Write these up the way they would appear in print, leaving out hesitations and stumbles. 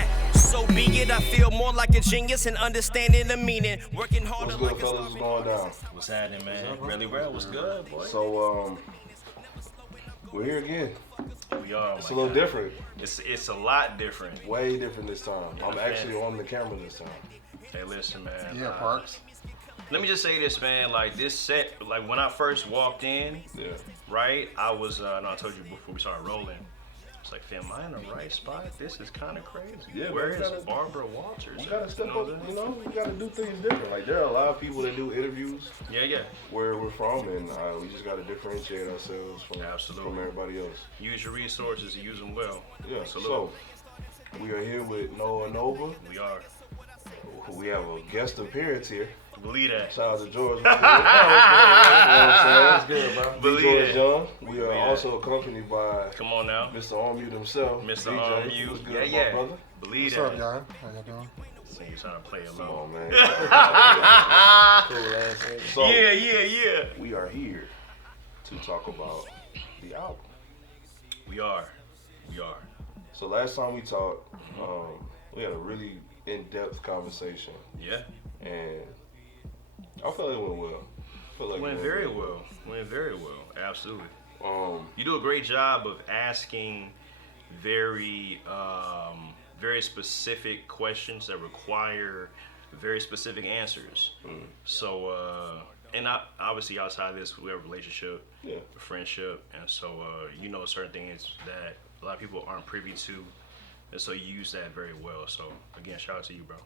that. So be it, I feel more like a genius in understanding the meaning. Working harder. What's good, fellas? What's going down? What's happening, man? Really well. What's good, boy? So, we're here again. We are. It's a little different. It's a lot different. Way different this time. I'm actually on the camera this time. Hey, listen, man. Yeah, Parks. Let me just say this, man. Like this set, like when I first walked in, right? I was, and I told you before we started rolling. It's like, fam, am I in the right spot? This is kind of crazy. Yeah, where is Barbara Walters? You gotta step up, you know, you gotta do things different. Like, there are a lot of people that do interviews. Yeah. Where we're from, and we just gotta differentiate ourselves from everybody else. Use your resources and use them well. Yeah, Absolutely. So, we are here with Noah Nova. We are. We have a guest appearance here. Believe that. Shout out to George. That's good, bro. Believe George that. Young. We are also accompanied by Come on now. Mr. OnMute himself. Mr. DJ. OnMute. Good, Yeah. brother. Believe What's that. up, y'all? How y'all doing? So you're trying to play Come alone. on, man. Cool ass thing. So, Yeah. we are here to talk about the album. We are. So last time we talked, we had a really in-depth conversation, Yeah. and I felt it went well. Went very well. Absolutely. Um, You do a great job of asking very specific questions that require very specific answers. So, and obviously outside of this, we have a relationship, a friendship, and so certain things that a lot of people aren't privy to, and so you use that very well. So again, shout out to you, bro.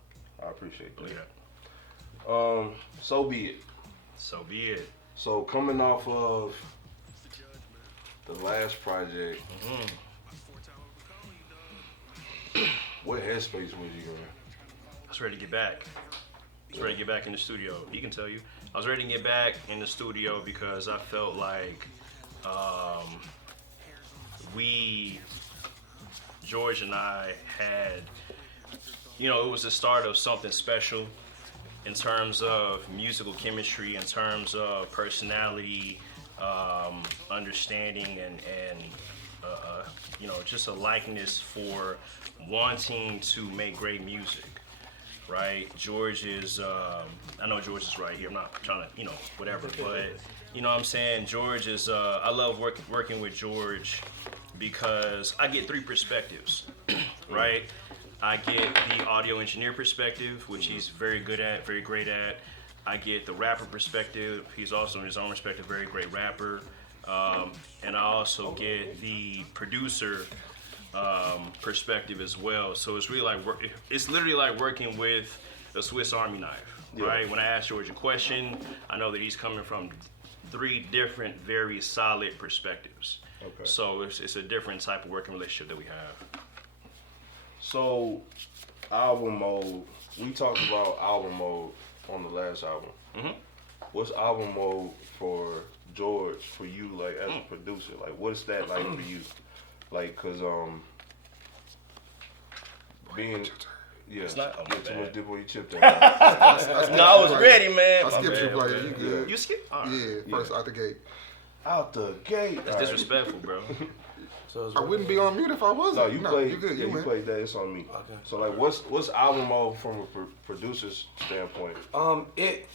I appreciate Believe that. that. So be it. So be it. So coming off of the last project, what headspace was you in? I was ready to get back. In the studio. He can tell you. I was ready to get back in the studio because I felt like George and I had, it was the start of something special in terms of musical chemistry, in terms of personality, understanding, and just a likeness for wanting to make great music. Right, George is. I know George is right here. I'm not trying to, whatever. But you know what I'm saying. George is. I love working with George because I get three perspectives. Right, I get the audio engineer perspective, which he's very good at, very great at. I get the rapper perspective. He's also in his own respective very great rapper. And I also get the producer perspective as well. So it's really it's literally like working with a Swiss Army knife, right? When I ask George a question, I know that he's coming from three different, very solid perspectives. Okay. So it's a different type of working relationship that we have. So, album mode. We talked about album mode on the last album. What's album mode for George, for you, like as a producer? Like, what is that like for you? Like, cause being It's not get too much dip on your chip there. No, I was ready, man. I skipped you, player. You good? You skip? All right. Yeah, first out the gate. Out the gate. That's disrespectful, bro. I wouldn't be on mute if I wasn't. No, you You good? Yeah, You you win. played that. It's on me. Okay. So like, what's album mode from a producer's standpoint? It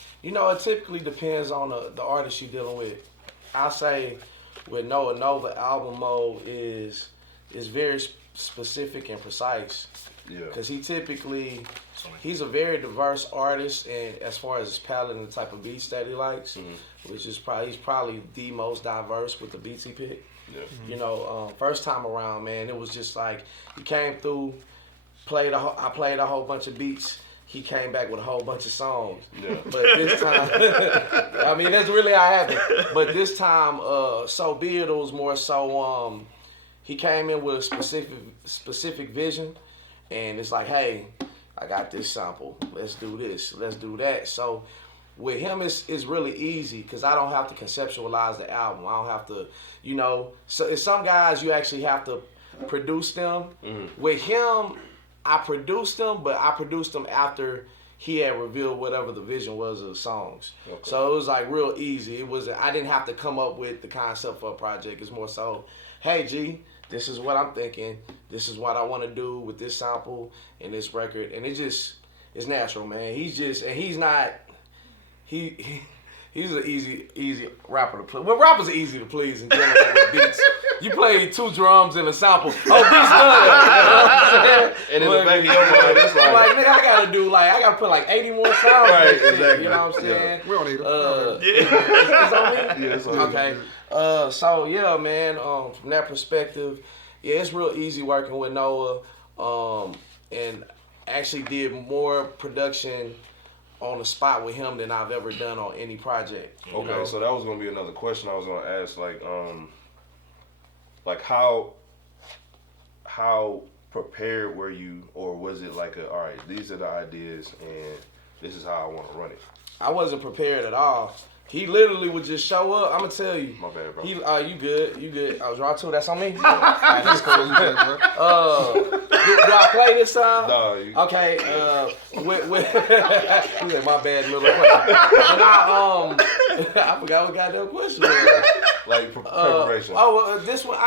typically depends on the artist you're dealing with. I say with Noah Nova, album mode is very specific and precise. Yeah. Because he's a very diverse artist, and as far as his palette and the type of beats that he likes, which is he's probably the most diverse with the beats he picked. Yeah. First time around, man, it was just like he came through, I played a whole bunch of beats. He came back with a whole bunch of songs. Yeah. But this time, I mean, that's really how it happened. But this time, So Be It was more so, he came in with a specific vision, and it's like, hey, I got this sample. Let's do this. Let's do that. So with him, it's really easy because I don't have to conceptualize the album. I don't have to, so some guys you actually have to produce them. With him, I produced them, but I produced them after he had revealed whatever the vision was of the songs. Okay. So it was like real easy. I didn't have to come up with the concept for a project. It's more so, hey G, this is what I'm thinking. This is what I want to do with this sample and this record, and it's natural, man. He's not. He's an easy rapper to play. Well, rappers are easy to please in general with beats. You play 2 drums and a sample. Oh, beats done. And in the back of your mind, it's like, nigga, I gotta put like 80 more sounds. Right, Shit, exactly. you know what I'm saying? We don't need It's on me? Yeah, it's on you. Okay. So yeah, man. From that perspective, yeah, it's real easy working with Noah. And actually did more production on the spot with him than I've ever done on any project. Okay, so that was gonna be another question I was gonna ask. Like how prepared were you, or was it like all right, these are the ideas and this is how I want to run it? I wasn't prepared at all. He literally would just show up. I'm gonna tell you. My bad, bro. You good. I was raw too. That's on me. That's cool. Do I play this song? No. Okay. With he said, my bad, little question. And I forgot what goddamn question was. Like preparation. This one,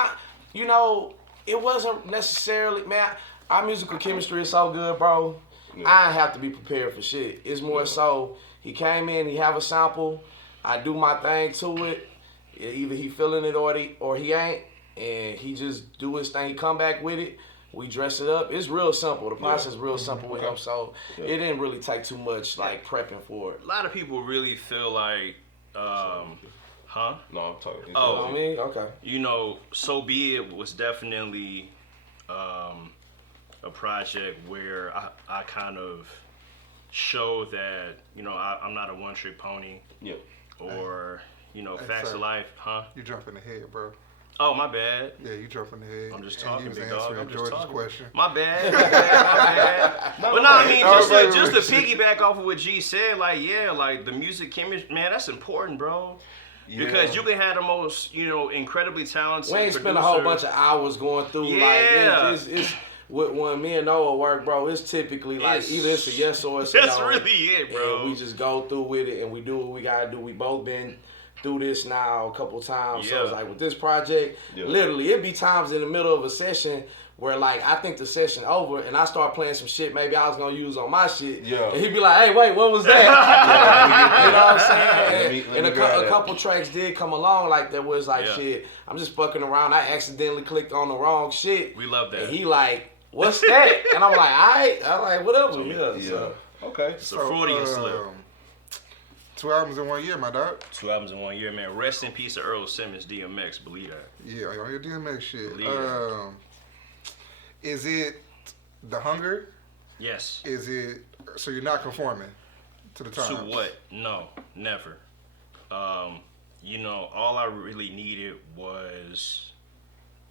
it wasn't necessarily, man. Our musical chemistry is so good, bro. Yeah. I ain't have to be prepared for shit. It's more so he came in, he have a sample, I do my thing to it. Either he feeling it or he ain't, and he just do his thing. He come back with it. We dress it up. It's real simple. The process is real simple with him, so it didn't really take too much like prepping for it. A lot of people really feel like, huh? No, I'm talking. Oh, I mean, okay. So Be It was definitely a project where I kind of show that, I'm not a one-trick pony. Yeah. Or, facts of life, huh? You jump in the head, bro. Oh, my bad. Yeah, you jump in the head. I'm just and talking, you was big dog. answering I'm just George's talking. question. My bad. My bad. But no, I mean, just to piggyback off of what G said, like the music chemistry, man, that's important, bro. Yeah. Because you can have the most, incredibly talented We ain't producer. spent a whole bunch of hours going through. Yeah. Like it's when me and Noah work, bro. It's typically like either it's a yes or it's a no. That's really it, bro. And we just go through with it and we do what we gotta do. We both been through this now a couple times. So it's like with this project, literally it be times in the middle of a session where like I think the session over and I start playing some shit maybe I was gonna use on my shit. Yeah. And he'd be like, hey, wait, what was that? You know what I'm saying? Let me And a couple tracks did come along like that was like shit. I'm just fucking around. I accidentally clicked on the wrong shit. We love that. And he like, what's that? And I'm like, alright. I'm like, whatever. So. Okay. It's a Freudian slip. 2 albums in 1 year, my dog. 2 albums in 1 year, man. Rest in peace to Earl Simmons, DMX. Believe that. Yeah, on your DMX shit. Believe that. Is it the hunger? Yes. Is it so you're not conforming to the times? To what? No, never. All I really needed was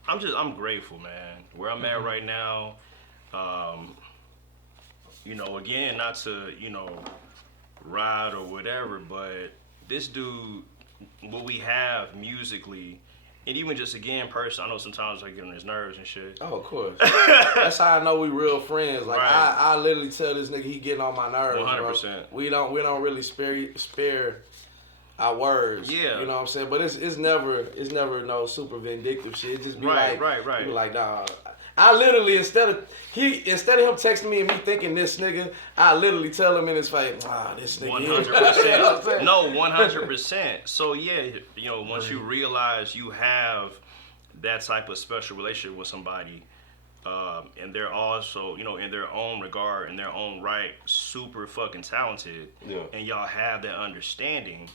I'm grateful, man. Where I'm at right now, again, not to, ride or whatever, but this dude, what we have musically, and even just again, I know sometimes I get on his nerves and shit. Oh, of course. That's how I know we real friends. Like Right. I literally tell this nigga he getting on my nerves. 100%. Bro. We don't really spare our words. Yeah. You know what I'm saying? But it's never no super vindictive shit. It just be Right. Be like, dawg. I literally instead of him texting me and me thinking this nigga, I literally tell him in his face, this nigga. 100%. No, 100%. So yeah, once you realize you have that type of special relationship with somebody, and they're also, in their own regard, in their own right, super fucking talented, and y'all have that understanding,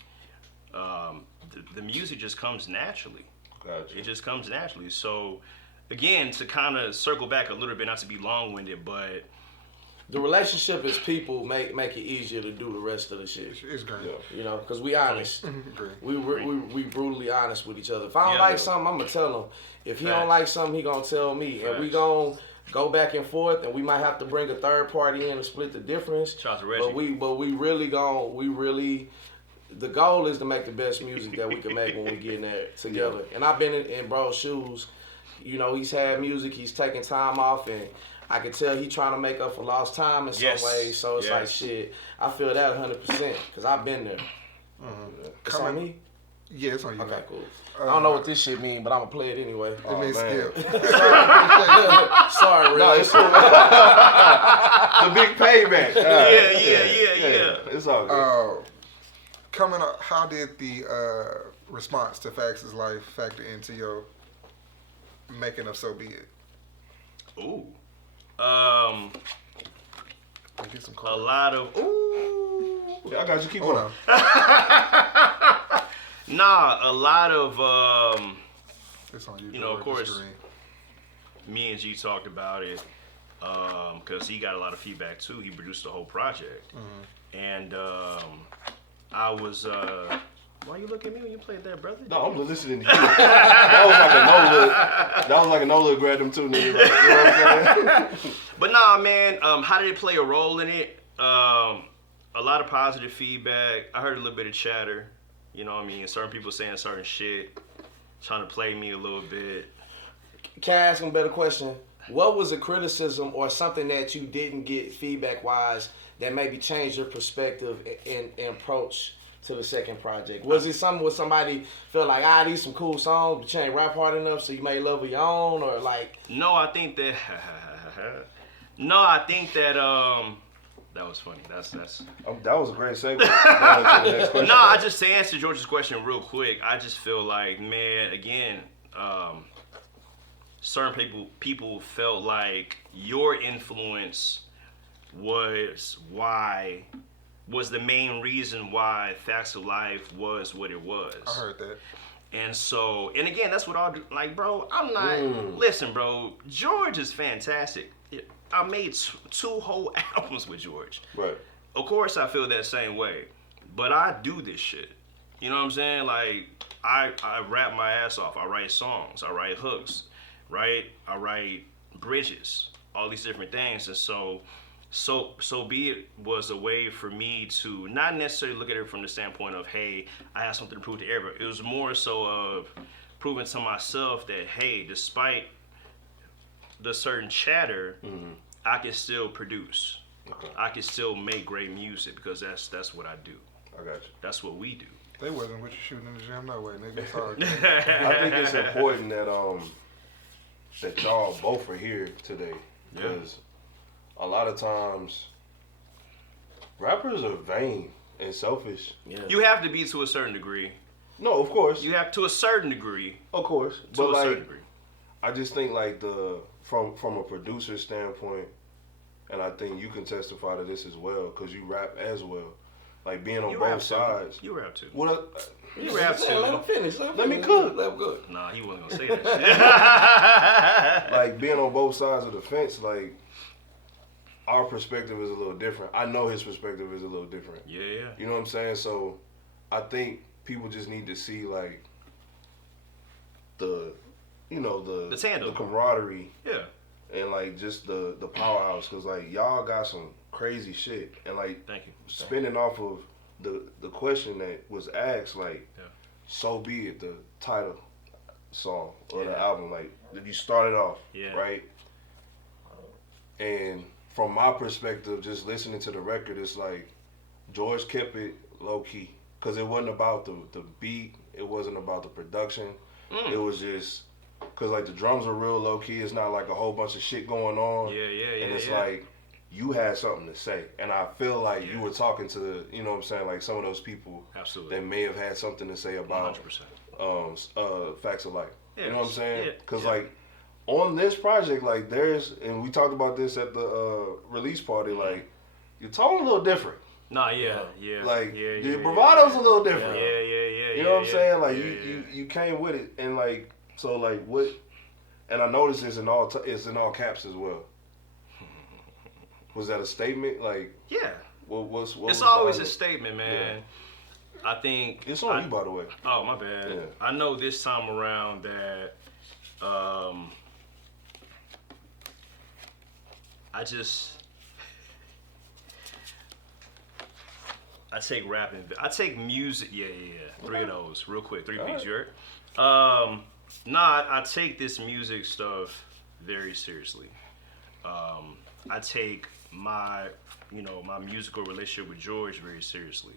the music just comes naturally. Gotcha. It just comes naturally. So, again, to kind of circle back a little bit, not to be long-winded, but the relationship as people make it easier to do the rest of the shit. It's great. Because we honest. Great. We brutally honest with each other. If I don't like something, I'm gonna tell him. If he don't like something, he gonna tell me, and we gonna go back and forth, and we might have to bring a third party in to split the difference. Shout out to Reggie. But we really the goal is to make the best music that we can make when we get in there together. And I've been in bro's shoes. He's had music, he's taking time off, and I can tell he trying to make up for lost time in some ways. So it's like, shit, I feel that 100% because I've been there. It's on me. Yeah, it's on you. Okay, cool. I don't know what this shit mean, but I'm gonna play it anyway. It means man. skip. Sorry, No, really. it's cool. The big payback. Yeah. It's all good. Coming up, how did the response to Fax's life factor into your making of So Be It? Ooh. Get some A calls. lot of ooh. Yeah, I got you. Keep Hold going. on. Nah, a lot of It's on you. You know, of George, the course. screen. me and G talked about it because he got a lot of feedback too. He produced the whole project, and I was. Why you look at me when you played that, brother? No, I'm listening to you. That was like a no look. That was like a no look. Grab them two niggas. Like, you know what I'm saying? But nah, man. How did it play a role in it? A lot of positive feedback. I heard a little bit of chatter. You know what I mean? Certain people saying certain shit, trying to play me a little bit. Can I ask him a better question? What was a criticism or something that you didn't get feedback-wise that maybe changed your perspective and approach to the second project? Was it something where somebody felt like, these some cool songs, but you ain't rap hard enough, so you made love of your own, or like? No, I think that. No, I think that. That was funny. That's. That was a great segue. That was the next question. No, I just to answer George's question real quick. I just feel like, man, again, certain people felt like your influence was the main reason why Facts of Life was what it was. I heard that. And so, and again, that's what I'll do. Like, bro, I'm not. Listen, bro, George is fantastic. I made two whole albums with George. Right. Of course, I feel that same way, but I do this shit. You know what I'm saying? Like, I rap my ass off. I write songs. I write hooks. Right? I write bridges. All these different things. And so Be It was a way for me to not necessarily look at it from the standpoint of, hey, I have something to prove to everybody. It was more so of proving to myself that, hey, despite the certain chatter, I can still produce. Okay. I can still make great music because that's what I do. I got you. That's what we do. They wasn't with you shooting in the gym no way, nigga. It's hard. I think it's important that that y'all both are here today because a lot of times rappers are vain and selfish. Yeah. You have to be to a certain degree. No, of course. You have to a certain degree. Of course. To But a like, certain degree. I just think like from a producer standpoint, and I think you can testify to this as well because you rap as well. Like being on You rap both too. sides. You rap too. What? You rap Let him too. finish. Let me cook. Let him cook. Nah, he wasn't gonna say that shit. Like being on both sides of the fence, like our perspective is a little different. I know his perspective is a little different. Yeah. You know what I'm saying? So I think people just need to see like the tandem. the camaraderie, Yeah. and like just the powerhouse, because like y'all got some crazy shit, and like Thank you. spinning off of the question that was asked, like So Be It, the title song or the album, like you started off, right? And from my perspective, just listening to the record, it's like George kept it low key because it wasn't about the beat, it wasn't about the production, it was just because like the drums are real low key. It's not like a whole bunch of shit going on. And it's like you had something to say, and I feel like you were talking to, you know what I'm saying, like some of those people that may have had something to say about 100%. Facts of Life. Yeah, you know what I'm saying? yeah, Because like on this project, like there's, and we talked about this at the release party, like you're talking a little different. Nah, Like your bravado's a little different. Yeah. You know what I'm saying? Like you came with it, and like so like what? And I noticed it's in all caps as well. Was that a statement? Like what it's always a statement, man. I think it's on you, by the way. Oh, my bad. Yeah. I know this time around that I take rapping. I take music. Yeah. 3 of those, real quick. 3 piece, you heard? I take this music stuff very seriously. I take my musical relationship with George very seriously.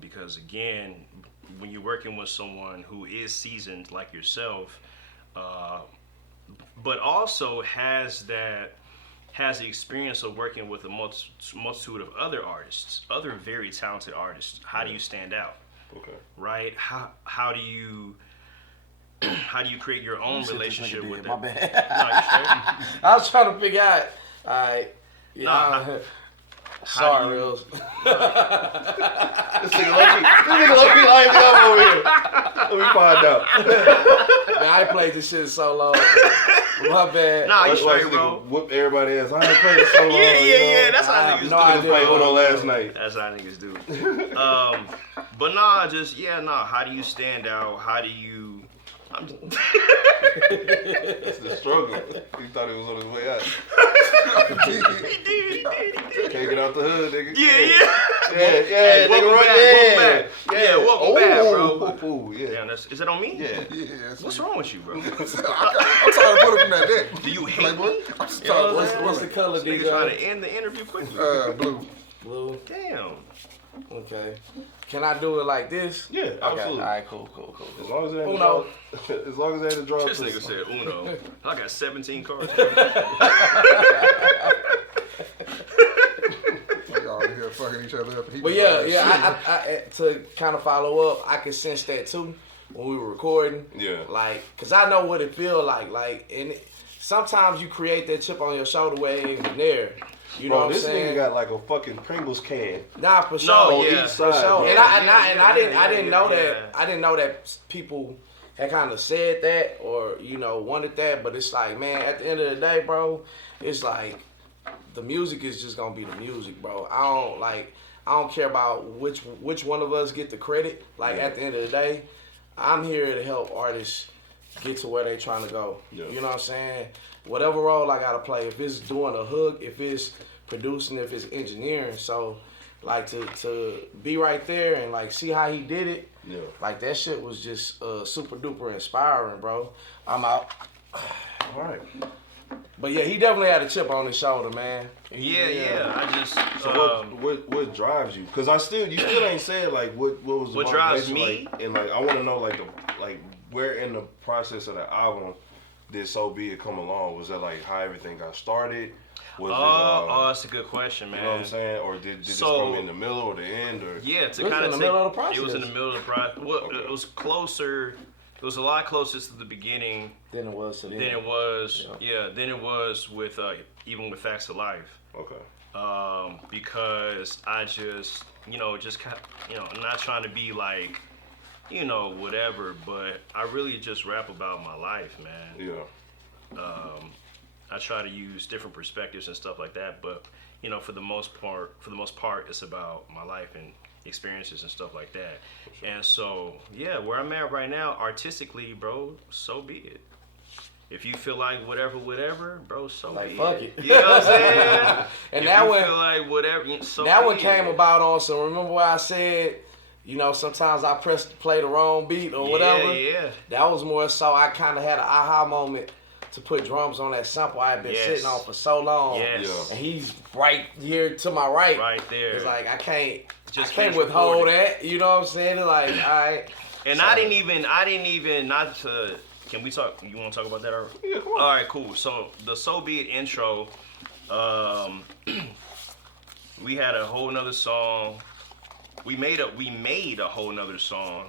Because again, when you're working with someone who is seasoned like yourself, but also has the experience of working with a multitude of other artists, other very talented artists. How do you stand out? Okay. Right? How do you create your own relationship with My them? bad. No, you straight. I was trying to figure out. All right. Yeah. Nah, Sorry, do you- Reels. This nigga low-key lighting up over here. Let me find out. Man, I ain't played this shit so long. My bad. Nah, you Watch straight, this bro. nigga whoop everybody ass. I ain't played it so long. Yeah. That's I how have niggas no do. idea. I played Uno last night. That's how niggas do. But how do you stand out? How do you? That's the struggle. He thought he was on his way out. Can't get out the hood, nigga. Yeah. Yeah, nigga, welcome right back, there. welcome back. Yeah, welcome back, bro. Ooh, yeah. Damn, is it on me? Yeah. Yeah. What's wrong with you, bro? I'm tired of putting from that deck. Do you hate Playboy? me? I'm just You know tired what of I'm What's the color, Nigga trying DJ? to end the interview quickly. blue. Blue. Damn. Okay. Can I do it like this? Yeah, Okay. absolutely. All right. Cool. As long as it ain't Uno. as long as they had to draw. This nigga said Uno. I got 17 cards. Y'all in here fucking each other up. He But was yeah. I to kind of follow up, I could sense that too when we were recording. Yeah. Like, cause I know what it feel like. Sometimes you create that chip on your shoulder where it ain't even there. You know Bro, what I'm this saying? nigga got like a fucking Pringles can. Nah, for sure. No, on yeah. each side. For sure. bro. And I didn't know that. yeah. I didn't know that people had kind of said that or wanted that. But it's like, man, at the end of the day, bro, it's like the music is just gonna be the music, bro. I don't care about which one of us get the credit. Like at the end of the day, I'm here to help artists get to where they trying to go. Yeah. You know what I'm saying? Whatever role I gotta play, if it's doing a hook, if it's producing, if it's engineering, so like to be right there and like see how he did it, Yeah. like that shit was just super duper inspiring, bro. I'm out. All right. But yeah, he definitely had a chip on his shoulder, man. Yeah. I just. So what drives you? Because you still ain't said like what was the What drives motivation, me? Like, and like I want to know like where in the process of the album did So Be It come along? Was that like how everything got started? Was That's a good question, man. you know what I'm saying? Or did this So- come in the middle or the end? Or Yeah, to was kind in of the middle of the process. It was in the middle of the process. Well, Okay. it was closer. It was a lot closer to the beginning Then it was to than it was. Yeah, than it was with even with Facts of Life. okay. Because I just kind of, I'm not trying to be like, whatever, but I really just rap about my life, man. Yeah. I try to use different perspectives and stuff like that, but for the most part, it's about my life and experiences and stuff like that. Sure. And so, yeah, where I'm at right now, artistically, bro, so be it. If you feel like whatever, bro, so Like, be fuck it. it. You know what I'm saying? And if that you one- feel like whatever, so That be one came it. about on some. Remember what I said? Sometimes I press play the wrong beat or whatever. Yeah. That was more so I kind of had an aha moment to put drums on that sample I had been Yes. sitting on for so long. Yes. Yeah. And he's right here to my right. Right there. It's like I can't Just can't finish withhold recording. that. You know what I'm saying? It's like, all right. And So- I didn't even not to. Can we talk? You want to talk about that? Or? Yeah, come on. All right, cool. So the So Be It intro, we had a whole nother song. We made a whole nother song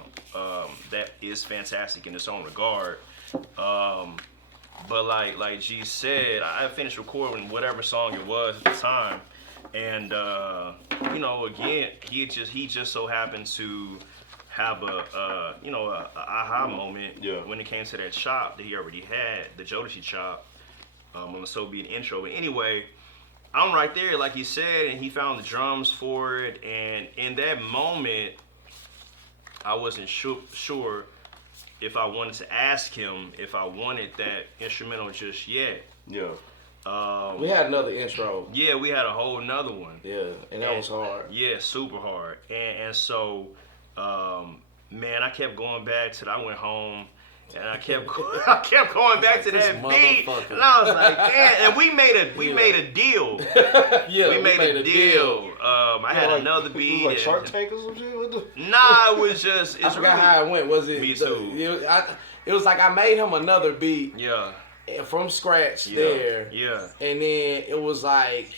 that is fantastic in its own regard. But like G said, I finished recording whatever song it was at the time, and again, he just so happened to have a aha moment Yeah. when it came to that chop that he already had, the Jodeci chop on the So Be It intro. But anyway, I'm right there, like he said, and he found the drums for it, and in that moment, I wasn't sure if I wanted to ask him if I wanted that instrumental just yet. Yeah. We had another intro. Yeah, we had a whole nother one. Yeah, and that was hard. Yeah, super hard. And so, man, I kept going back till I went home And I kept going back to that beat, and I was like, damn. And we made a deal. Yeah, we made a deal. I had another beat. It was like Shark Tank or some shit. Nah, it was just. I forgot how it went. Was it? Me too. It was like I made him another beat. Yeah. From scratch there. Yeah. And then it was like,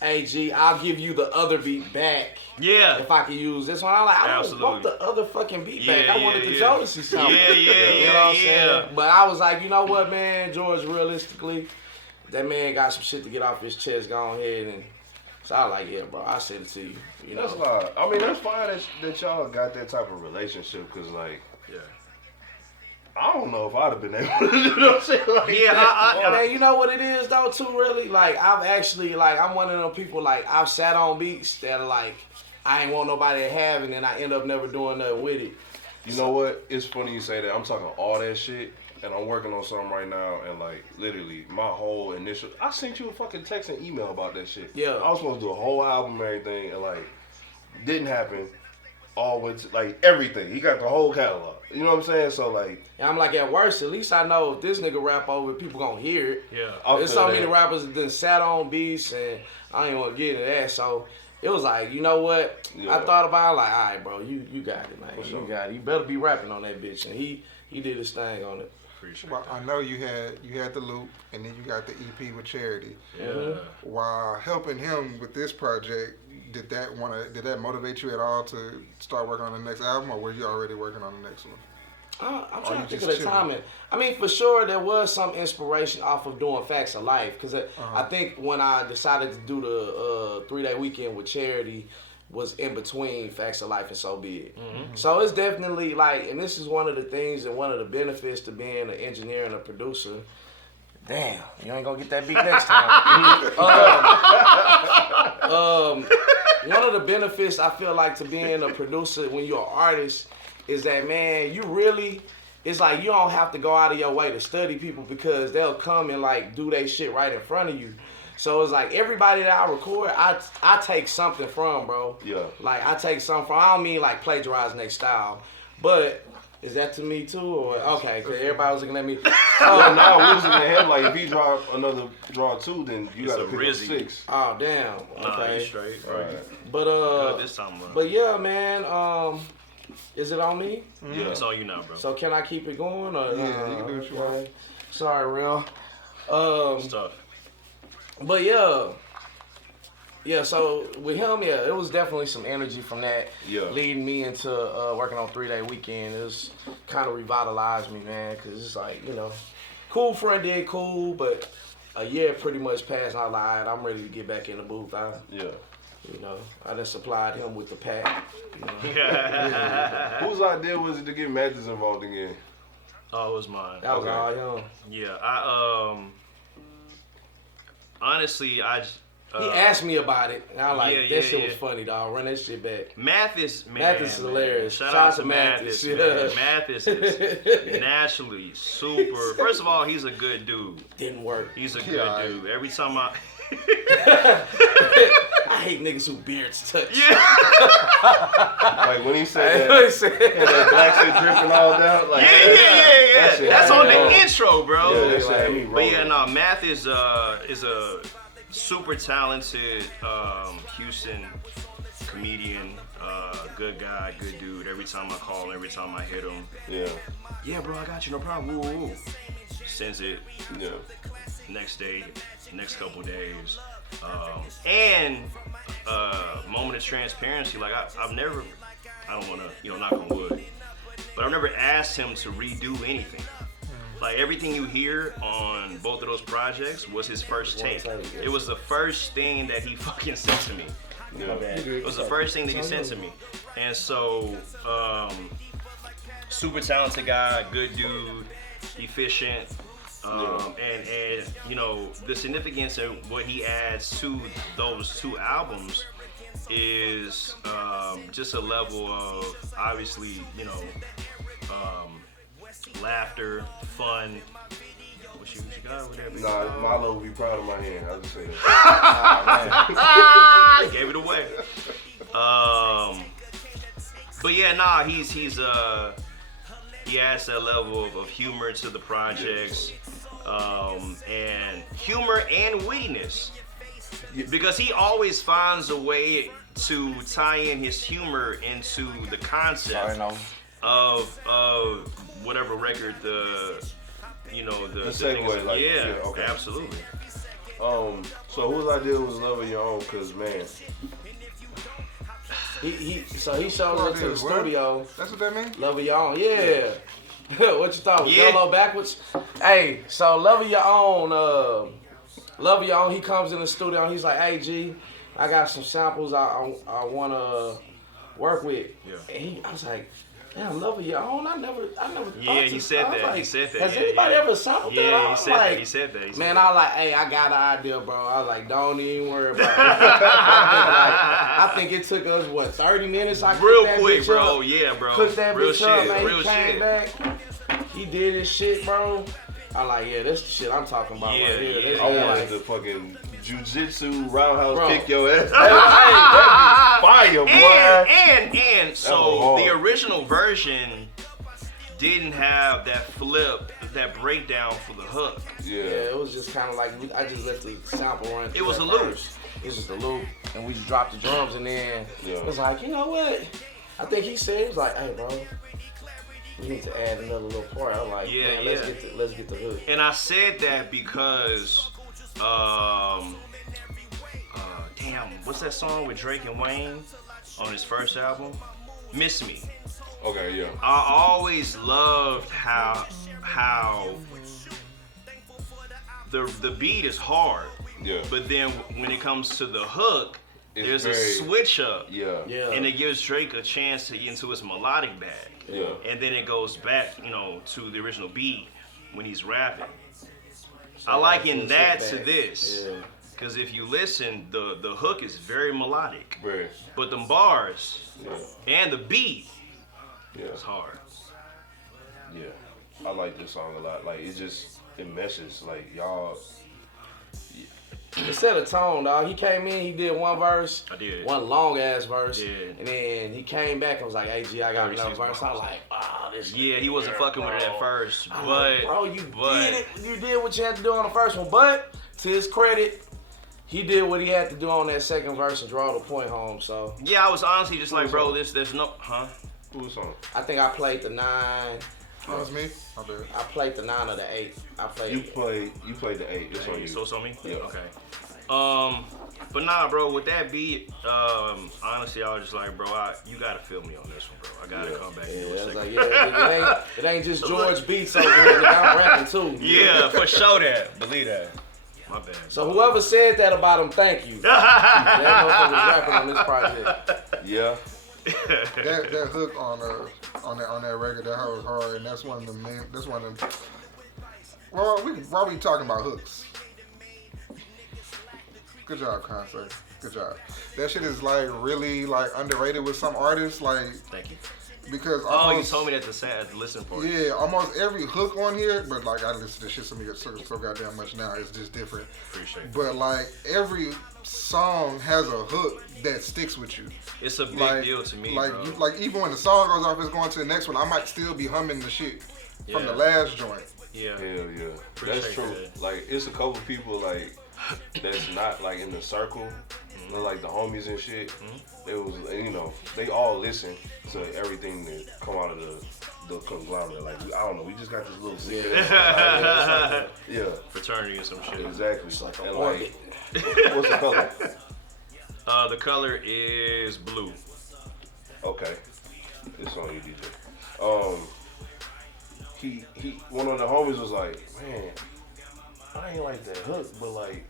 hey G, I'll give you the other beat back. Yeah. If I could use this one. I'm like, I don't want the other fucking beat back. I wanted the Jodeci something. Yeah. You know what I'm saying? But I was like, you know what, man, George, realistically, that man got some shit to get off his chest. Go ahead and so I was like, yeah, bro, I send it to you. You know? That's fine. I mean, that's fine that y'all got that type of relationship, cause like, I don't know if I'd have been able to, you know what I'm saying? Like, man, you know what it is though too, really? Like I've actually I'm one of them people I've sat on beats that are like I ain't want nobody to have and then I end up never doing nothing with it. You know what? It's funny you say that. I'm talking all that shit and I'm working on something right now and like literally my whole initial I sent you a fucking text and email about that shit. Yeah. I was supposed to do a whole album and everything and like didn't happen. All went to, like everything. He got the whole catalog. You know what I'm saying? So like, and I'm like, at worst, at least I know if this nigga rap over, people gonna hear it. Yeah. There's so many rappers that done sat on beats, and I ain't want to get into that. So it was like, you know what? Yeah. I thought about it, like, all right, bro, you got it, man. Sure. You got it. You better be rapping on that bitch, and he did his thing on it. Well, I know you had the loop, and then you got the EP with Charity. Yeah. While helping him with this project, did that motivate you at all to start working on the next album, or were you already working on the next one? I'm trying to think of the timing. I mean, for sure, there was some inspiration off of doing Facts of Life, because I think when I decided to do the 3-day weekend with Charity was in between Facts of Life and So Be It. Mm-hmm. So it's definitely and this is one of the things and one of the benefits to being an engineer and a producer. Damn, you ain't gonna get that beat next time. One of the benefits I feel like to being a producer when you're an artist is that, man, it's like you don't have to go out of your way to study people because they'll come and do their shit right in front of you. So it's like everybody that I record, I take something from, bro. Yeah. I take something from. I don't mean plagiarizing their style, but is that to me too, or okay? Because everybody was looking at me. Now we was in the head if he draw 2, then you got to pick up 6. Oh damn. Nah, Okay. you straight, right? But this time around. But yeah, man. Is it on me? Yeah, it's on you now, bro. So can I keep it going? Or, Yeah, you can do what you want. Sorry, real. Stuff. But yeah. So with him, it was definitely some energy from that. Yeah. Leading me into working on 3-day weekend. It was kind of revitalized me, man, because it's cool friend did cool, but a year pretty much passed. And I was like, all right, I'm ready to get back in the booth. I done supplied him with the pack. Whose idea was it to get Mathis involved again? Oh, it was mine. That was all him. Yeah, I honestly, he asked me about it, and I was that shit was yeah. funny, dog. Run that shit back. Mathis, man. Mathis is hilarious. Shout out to Mathis. man. Mathis is naturally super. First of all, he's a good dude. Didn't work. He's a good dude. Every time I hate niggas who beards touch. Yeah. Like when he said that black shit dripping all down. Like, yeah. That's on the intro, bro. Yeah, that shit had me But rolling. Math is a super talented Houston comedian, good guy, good dude. Every time I call him, every time I hit him, yeah, bro, I got you, no problem. Woo, woo. Sends it. Yeah. Next day, next couple days, and moment of transparency. Like I've never, I don't want to, knock on wood, but I've never asked him to redo anything. Like everything you hear on both of those projects was his first take. It was the first thing that he fucking sent to me. It was the first thing that he sent to me, and so super talented guy, good dude, efficient. And the significance of what he adds to those 2 albums is just a level of obviously laughter, fun. What you got over there? Nah, Milo would be proud of my hand. I'll just say that. Gave it away. But yeah, he's he adds that level of humor to the projects, and humor and wittiness. Because he always finds a way to tie in his humor into the concept of whatever record the segue, thing is. like, yeah, okay. absolutely. So whose idea was Love of Your Own? Cause man, he shows up to the studio. That's what that means? Love of Your Own, yeah. What you thought? Yeah. Yellow backwards? Hey, so Love of Your Own, Love of Your Own, he comes in the studio and he's like, hey G, I got some samples I wanna work with. Yeah. And I was like, damn, Love of Your Own, I never thought Yeah, he said that. Like, He said that. Has Yeah, anybody yeah. ever sampled that? Yeah, I he was said like, that. He said that. He said Man, that. I was like, hey, I got an idea, bro. I was like, don't even worry about it. I think it took us, 30 minutes? Real quick, bro. Yeah, bro. Cooked that Real bitch up, shit. man. Real He came shit. back. He did his shit, bro. I like, yeah, that's the shit I'm talking about Yeah, right here. yeah. That's I like, wanted to fucking jujitsu roundhouse Bro. kick your ass. That'd be fire, boy. And so hard. the original version didn't have that flip, that breakdown for the hook. yeah, Yeah. it was just kind of like, I just let the sample run. It was through a that loop. first. It was just a loop, and we just dropped the drums, and then Yeah. it was like, you know what? I think he said, he was like, hey, bro, we need to add another little part. I was like, Yeah, man, yeah. let's get the hook. And I said that because, damn, what's that song with Drake and Wayne on his first album? Miss Me. Okay, yeah. I always loved how the beat is hard, Yeah. but then when it comes to the hook, It's there's a very- switch up. Yeah. Yeah. And it gives Drake a chance to get into his melodic bag. Yeah. And then it goes back, to the original beat when he's rapping. I liken that to this. Yeah. Because if you listen, the hook is very melodic. Very. But them bars Yeah. and the beat Yeah. is hard. Yeah. I like this song a lot. Like it meshes. Like y'all. It set a tone, dog. He came in, he did one verse, I did. one long ass verse, Did. and then he came back and was like, "Hey G, I got another 36 verse." I was like, "Wow, this." Yeah, he wasn't fucking with it at first. I'm But, like, bro, you but did it. You did what you had to do on the first one. But to his credit, he did what he had to do on that second verse and draw the point home. So yeah, I was honestly just like, bro, there's no, huh? Who was on? I think I played the 9. That was me? My bad. I played the 9 or the 8. I played. You played the 8. It's on you. So it's on me? Yeah. Okay. But nah, bro, with that beat, honestly, I was just like, bro, you gotta feel me on this one, bro. I gotta come back and Yeah, do a I was second. like, yeah, it ain't just George beats over here. Nigga, I'm rapping too. Yeah, for sure that. Believe that. My bad. So whoever said that about him, thank you. That motherfucker was rapping on this project. Yeah. That hook on that record, that hoe was hard, and that's one of the main. That's one of them. Well, why we talking about hooks? Good job, concert. Good job. That shit is like really like underrated with some artists, like Thank you. because Oh, almost, you told me that at the listen party. yeah, almost every hook on here, but like I listen to shit so goddamn much now, it's just different. Appreciate it. But like every song has a hook that sticks with you. It's a big deal to me, Like bro. like even when the song goes off, it's going to the next one. I might still be humming the shit from the Yeah. last joint. Yeah. Hell yeah. Appreciate That's true. that. Like it's a couple people like that's not like in the circle. They're like the homies and shit. It was they all listen to everything that come out of the conglomerate. Like I don't know, we just got this little secret. Yeah, Fraternity or some shit. exactly. Like an And orbit. what's the color? The color is blue. Okay, it's on you, DJ. He one of the homies was like, man, I ain't like that hook, but like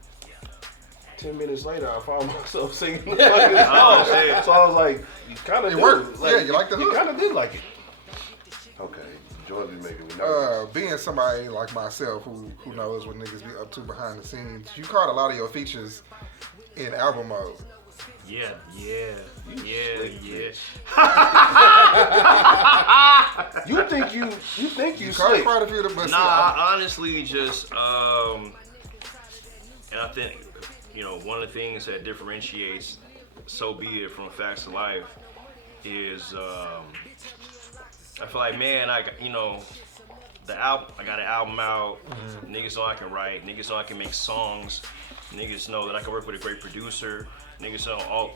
10 minutes later, I found myself singing the fucking song. Oh, shit. So I was like, you kind of It worked. Yeah, you like the You hook. kind of did like it. Okay, George is making me nervous. Being somebody like myself who knows what niggas be up to behind the scenes, you caught a lot of your features in album mode. Yeah. You think you Caught slick? quite a few of them, but Nah, I honestly just, and I think, one of the things that differentiates So Be It from Facts of Life is, I feel like, man, the album. I got an album out. Niggas know I can write. Niggas know I can make songs. Niggas know that I can work with a great producer. Niggas know all.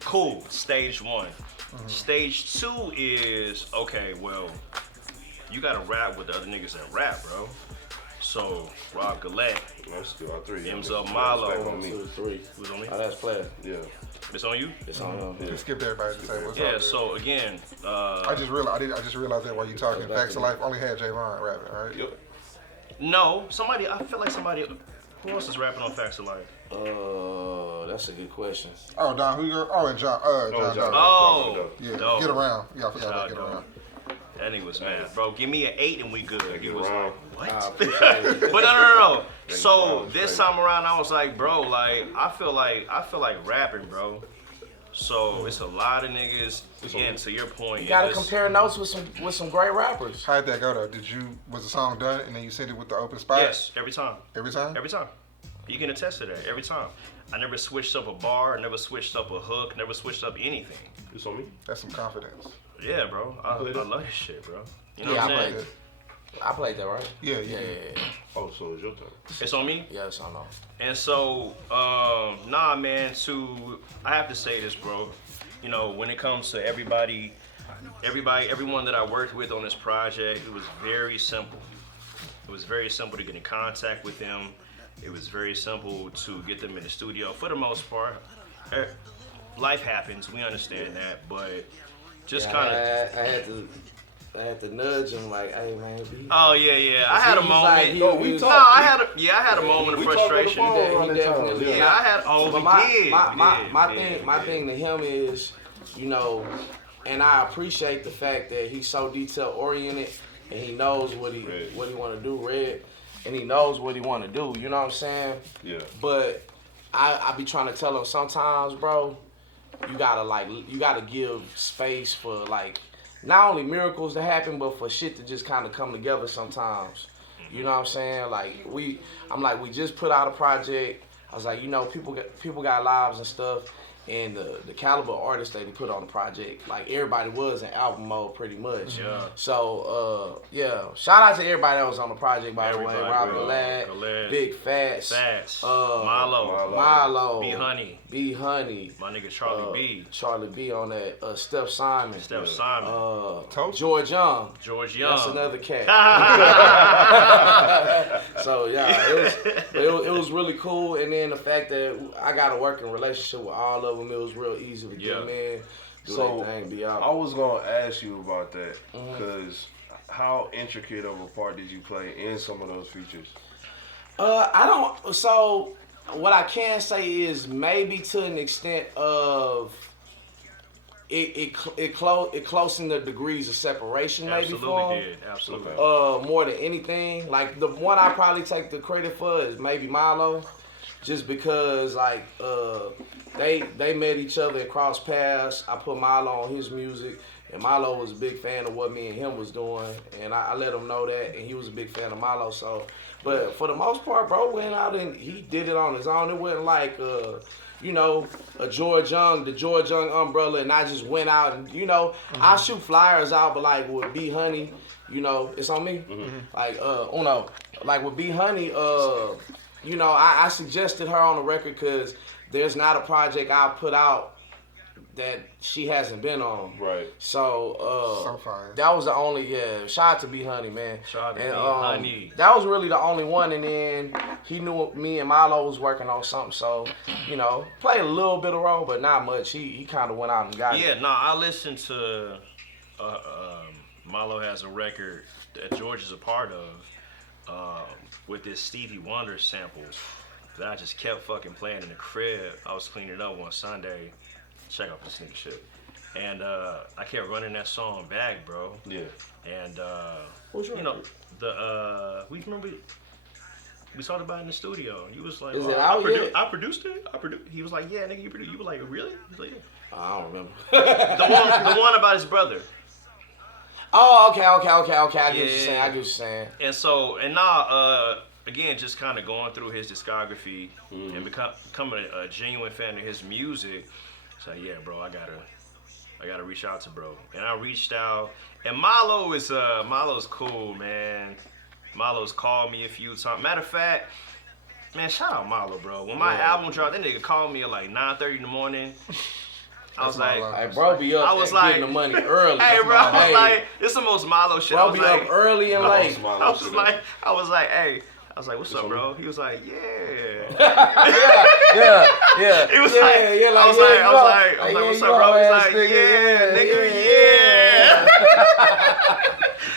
Cool. Stage 1. Stage 2 is okay. Well, you gotta rap with the other niggas that rap, bro. So Rob Gillette, Let's do our 3. M's up Milo. Respect on me. 2, 3. Who's on me? Oh, that's player. Yeah. It's on you. It's on him. Yeah. You skipped everybody to say what's Yeah. up. So again, I just realized that while you talking. Facts of Life only had Javon rapping, right? Yep. no. I feel like somebody. Who else is rapping on Facts of Life? That's a good question. Oh, Don, who you? Oh, and John. John. John. Oh, Yeah, dope. Get Around. Yeah, I forgot about Get Dope. Around. That nigga was mad, bro. Give me an 8 and we good. He Get was Around. like, I what? appreciate it. But no. Get So Around, this right. time around, I was like, bro, like I feel like rapping, bro. So it's a lot of niggas. Again, to your point, You gotta it is- compare notes with some great rappers. How'd that go though? Was the song done and then you sent it with the open spot? Yes, every time. Every time? Every time. You can attest to that. Every time. I never switched up a bar. Never switched up a hook. Never switched up anything. It's on me. That's some confidence. Yeah, bro. I played it? love this shit, bro. You know Yeah, what I I'm played saying? it. I played that, right? Yeah, Yeah. Oh, so it's your turn. It's on me. Yeah, it's on him. And so, nah, man. I have to say this, bro. You know, when it comes to everyone that I worked with on this project, it was very simple. It was very simple to get in contact with them. It was very simple to get them in the studio. For the most part, life happens. We understand that, but just kind of. I had to nudge him like, hey man, be. Oh yeah. I had a He was moment. like, he- No, he we was- talked. I had a moment of We talked on the frustration. phone He around that definitely time. did. Yeah, I had. Oh, But we my did. my thing to him is, you know, and I appreciate the fact that he's so detail oriented and he knows what he want to do, Red, and he knows what he want to do. You know what I'm saying? Yeah. But I be trying to tell him sometimes, bro, you gotta give space for like not only miracles to happen, but for shit to just kind of come together sometimes. You know what I'm saying? Like we just put out a project. I was like, you know, people got lives and stuff, and the caliber of artists that they put on the project, like everybody was in album mode pretty much. Yeah. So shout out to everybody that was on the project, by the way. Everybody, Rob bro. Gillette, Gillette, Big Fats, Milo, B Honey, my nigga Charlie B, on that, Steph Simon, Steph Simon, George Young. George Young. That's another cat. So yeah, it was really cool, and then the fact that I got a working relationship with all of them, it was real easy to get them in, do So, their thing, be out. I was gonna ask you about that because how intricate of a part did you play in some of those features? So what I can say is maybe to an extent of it closing the degrees of separation maybe for Absolutely him. did. Absolutely. More than anything, like the one I probably take the credit for is maybe Milo, just because like they met each other and crossed paths. I put Milo on his music, and Milo was a big fan of what me and him was doing, and I let him know that, and he was a big fan of Milo. So, but for the most part, bro went out and he did it on his own. It wasn't like you know, the George Young umbrella, and I just went out and, you know, I shoot flyers out, but like with B Honey, you know, it's on me. Like Uno, like with B Honey, you know, I suggested her on the record because there's not a project I put out that she hasn't been on. Right. So fire. That was the only, shout out to B Honey, man. Shout out to And, B Honey. That was really the only one, and then he knew me and Milo was working on something, so, you know, played a little bit of role, but not much. He kind of went out and got it. Yeah, I listened to Milo has a record that George is a part of with this Stevie Wonder sample that I just kept fucking playing in the crib. I was cleaning up one Sunday, check out this nigga shit, and I kept running that song back, bro. Yeah. And What's your you know we remember we talked about it in the studio. You was like, Is it out yet? I produced it. He was like, yeah, nigga, you produced. You were like, really? He was like, yeah. I don't remember. The one about his brother. Oh, okay. I get what you're Yeah. saying. I get what you're saying. And so, again, just kind of going through his discography and becoming a genuine fan of his music. So yeah, bro, I I gotta reach out to bro. And I reached out, and Malo's cool, man. Malo's called me a few times. Matter of fact, man, shout out Malo, bro. When my album dropped, that nigga called me at like 9:30 in the morning. I was like, Hey, bro, be up. I was like, getting the money early. hey, bro, I was like, this is the most Malo shit. Bro, I was be like, up early and late. I was like, hey. I was like, what's up, bro? He was like, yeah. Yeah. He was like, I was like, what's up, bro? He was like, yeah, nigga, yeah.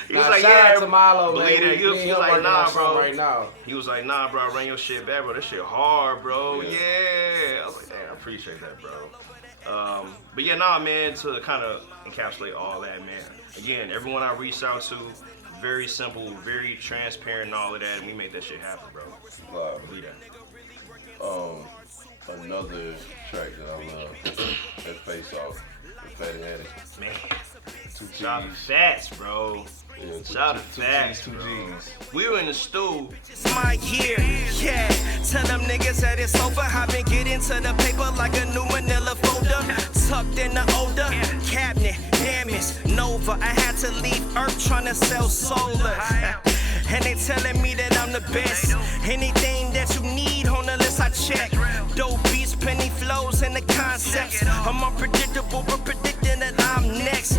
He was like, shout yeah, out to Milo, believe man. it. He was like, working nah, on something bro. right now. He was like, nah, bro, I ran your shit back, bro. That shit hard, bro. Yeah. I was like, damn, I appreciate that, bro. But yeah, nah, man, to kind of encapsulate all that, man. Again, everyone I reached out to, very simple, very transparent and all of that, and we made that shit happen, bro. Believe that. Another track that I love, that Face Off, the Fatty Hattie. Man, Two shout out to G's. Fats, bro. Yeah, Shout out to two Fats, G's, bro. two G's. We were in the stew. It's my year, yeah. Tell them niggas that it's over. I've been getting to the paper like a new manila folder. Tucked in the older cabinet, damaged, Nova. I had to leave Earth trying to sell solar. And they telling me that I'm the best. Anything that you need on the list, I check. Dope beats, plenty flows, and the concepts. I'm unpredictable, but predicting that I'm next.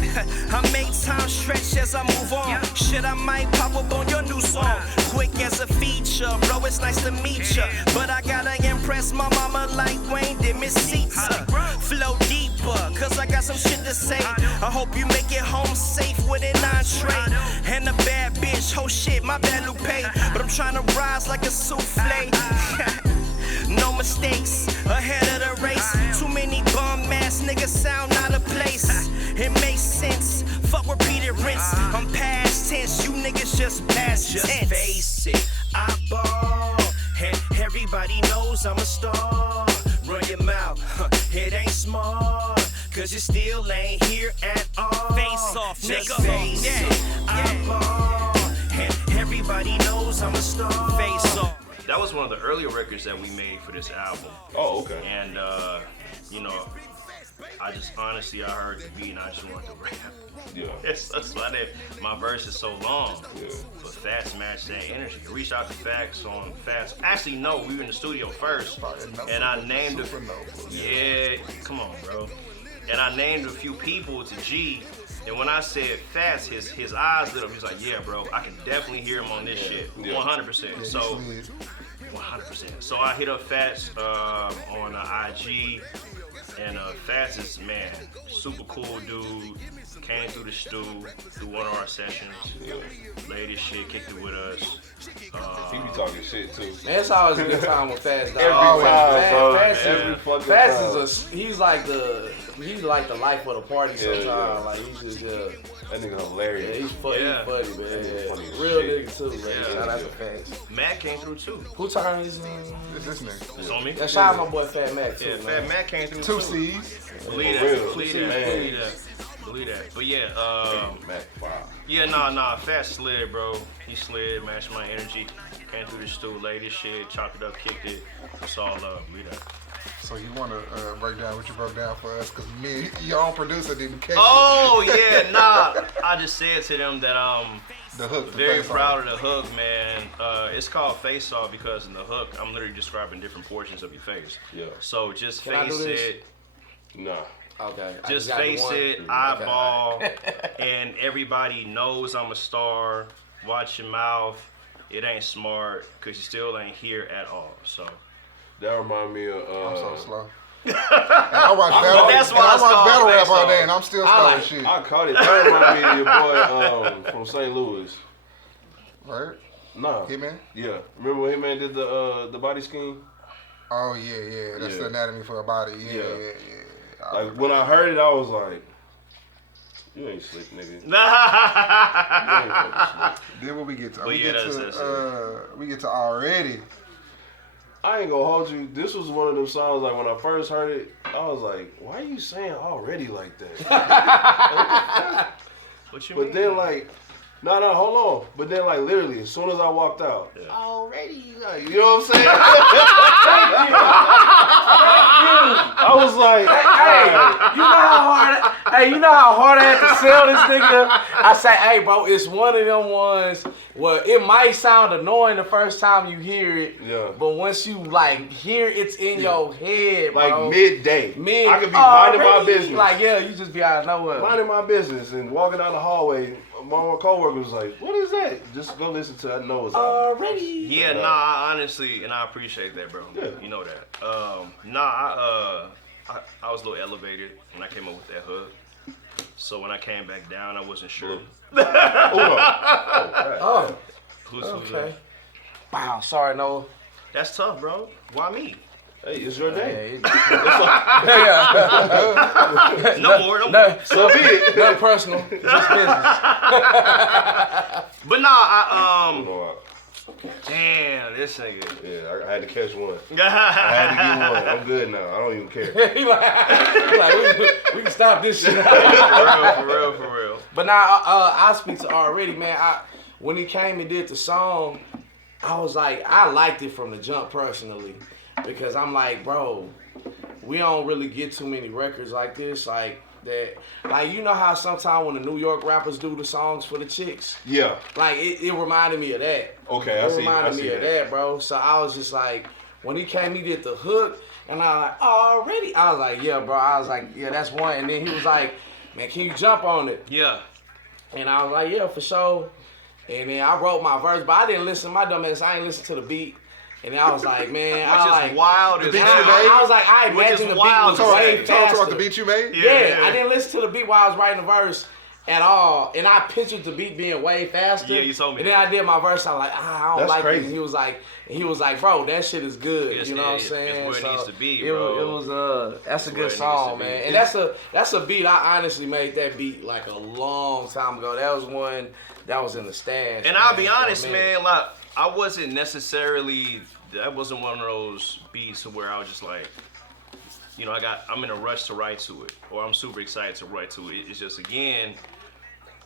I make time stretch as I move on. Shit, I might pop up on your new song. Quick as a feature, bro, it's nice to meet ya. But I gotta impress my mama like Wayne did Miss Seatsa. Flow deeper, cause I got some shit to say. I hope you make it home safe with an entree. And a bad bitch, oh shit, my bad Lupe. But I'm trying to rise like a souffle. No mistakes, ahead of the race. Too many bum ass niggas sound out of place. It makes sense, fuck repeated rinse. I'm past tense, you niggas just past tense. Just face it, I ball. And everybody knows I'm a star. Run your mouth, it ain't smart. Cause you still ain't here at all. Face off, nigga. Face it, I ball. And everybody knows I'm a star. Face off. That was one of the earlier records that we made for this album. Oh, okay. And, you know, I just honestly, I heard the beat and I just wanted to rap. Yeah. That's why my verse is so long. Yeah. But Fats matched that energy. I reached out to Fats on Fats. Actually, no, we were in the studio first. And I named a yeah, come on, bro. And I named a few people to G. And when I said Fats, his eyes lit up. He's like, yeah, bro, I can definitely hear him on this shit. 100%. So 100%. So I hit up Fats on IG. And Fats is, man, super cool dude. Came through the stew, through one of our sessions. Yeah. Laid his shit, kicked it with us. He be talking shit too. Man, it's always a good time with Fats. Every time, bro. Every fucking Fats time. is he's like the life of the party sometimes. yeah. Like he's just That nigga hilarious. he's funny, Yeah. man. nigga funny as Real shit. nigga too, man. Yeah. Shout out to Fats. Matt came through too. Who turned his It's this nigga. It's on me. Yeah, shout out my boy Fat Mac too, Yeah, man. Fat Matt came through Two too. C's. Believe For that. real. Believe Man. that. Believe that. Believe that. But yeah, Mac, wow. yeah, nah. Fat slid, bro. He slid, matched my energy. Came through the stew, laid his shit, chopped it up, kicked it. It's all love. Believe that. So you want to break down what you broke down for us? Because me, your own producer, didn't catch Oh yeah, nah. I just said to them that the hook. very proud of the hook, man. It's called Face Off because in the hook, I'm literally describing different portions of your face. Yeah. So just Can I do face this? it. Nah. Okay. I Just got the face one. it, eyeball, and everybody knows I'm a star. Watch your mouth. It ain't smart, cause you still ain't here at all. So That remind me of. I'm so slow. And I watch battle, that's and why I it's watch called battle rap Face all Off. day, and I'm still slow as shit. I caught it. That remind me of your boy from St. Louis. Right? Nah. Hitman? Yeah. Remember when Hitman did the body scheme? Oh yeah. That's Yeah. the anatomy for a body. Yeah. Like when I heard it, I was like, "You ain't slick, nigga." You ain't fucking slick. Then what we get to? But We yeah, get that's to we get to already. I ain't gonna hold you. This was one of them songs. Like when I first heard it, I was like, "Why are you saying already like that?" what you But mean? then like, no, hold on. But then like literally, as soon as I walked out, Yeah. already, like, you know what I'm saying? I was like, Hey, you know how hard I had to sell this nigga? I say, hey, bro, it's one of them ones where it might sound annoying the first time you hear it, but once you like hear it's in your head, bro. Like midday. I could be minding my business. Like, you just be out of nowhere. Minding my business and walking down the hallway. My coworker was like, "What is that?" Just go listen to it. I know it's already. Yeah, nah, honestly, and I appreciate that, bro. Yeah. You know that. I was a little elevated when I came up with that hook. So when I came back down, I wasn't sure. Who's Okay. that? Wow, sorry, Noah. That's tough, bro. Why me? Hey, it's your day. No more. So be it. Nothing personal, just business. But nah, damn, this nigga. Yeah, I had to catch one. I had to get one. I'm good now. I don't even care. he like we can stop this shit. For real. But now I speak to already, man. When he came and did the song, I was like, I liked it from the jump personally. Because I'm like, bro, we don't really get too many records like this, like that. Like, you know how sometimes when the New York rappers do the songs for the chicks? Yeah. Like, it reminded me of that. Okay, It I see reminded me of that, bro. So I was just like, when he came, he did the hook, and I was like, already? I was like, yeah, bro. I was like, yeah, that's one. And then he was like, man, can you jump on it? Yeah. And I was like, yeah, for sure. And then I wrote my verse, but I didn't listen. My dumb ass, I ain't listen to the beat. And then I was like, man, Which is wild as hell. I was like, I imagine the beat was way faster. Talk about the beat you made? Yeah, I didn't listen to the beat while I was writing the verse at all. And I pictured the beat being way faster. Yeah, you told me And that. then I did my verse, I was like, I don't like crazy. it. And he was like, bro, that shit is good. It's, you know what I'm saying? It's where it needs to be, It bro. was that's a where good it song, needs to man. be. And that's a beat. I honestly made that beat like a long time ago. That was one that was in the stash. And I'll be honest, man, like I wasn't necessarily. That wasn't one of those beats where I was just like, you know, I'm in a rush to write to it, or I'm super excited to write to it. It's just, again,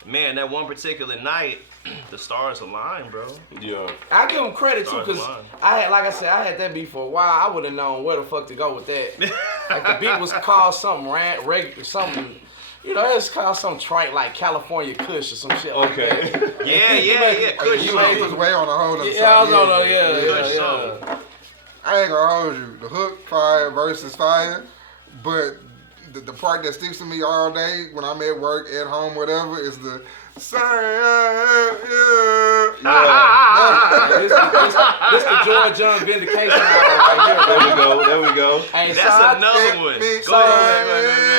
man, that one particular night, the stars aligned, bro. Yeah. I give him credit too, Stars because aligned. like I said, I had that beat for a while. I would have known where the fuck to go with that. Like the beat was called something something. You know, it's called some trite like California Kush or some shit like that. Yeah. Kush You song. was way on the whole other side. Yeah, I was on the, Kush yeah. song. I ain't gonna hold you. The hook fire versus fire, but the part that sticks to me all day when I'm at work, at home, whatever, is the sorry. This the George Young vindication album right here, bro. There we go. Hey, That's another one.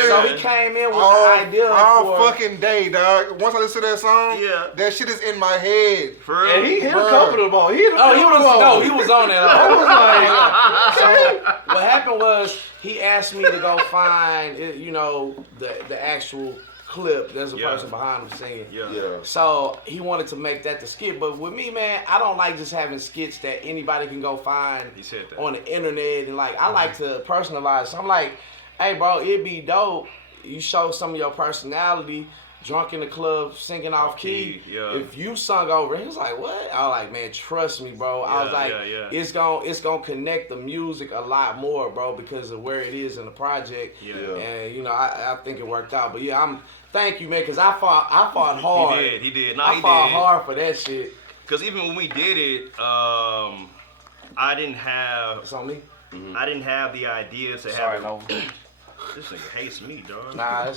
So he came in with the idea all for fucking day, dog. Once I listen to that song, Yeah. that shit is in my head. For real? And he hit a Bruh. couple of the ball. He was on that. So what happened was he asked me to go find, you know, the actual clip. There's a person behind him singing. Yeah. So he wanted to make that the skit, but with me, man, I don't like just having skits that anybody can go find He said that. on the internet, and like I like to personalize. So I'm like, hey, bro, it'd be dope. You show some of your personality, drunk in the club, singing off key. Yeah. If you sung over, he was like, what? I was like, man, trust me, bro. I was like, it's gonna connect the music a lot more, bro, because of where it is in the project. Yeah. And you know, I think it worked out. But yeah, thank you, man, because I fought hard. He did. I fought hard for that shit. Because even when we did it, I didn't have. It's on me. I didn't have the idea to Sorry, have. no. This nigga hates me, dog. Nah,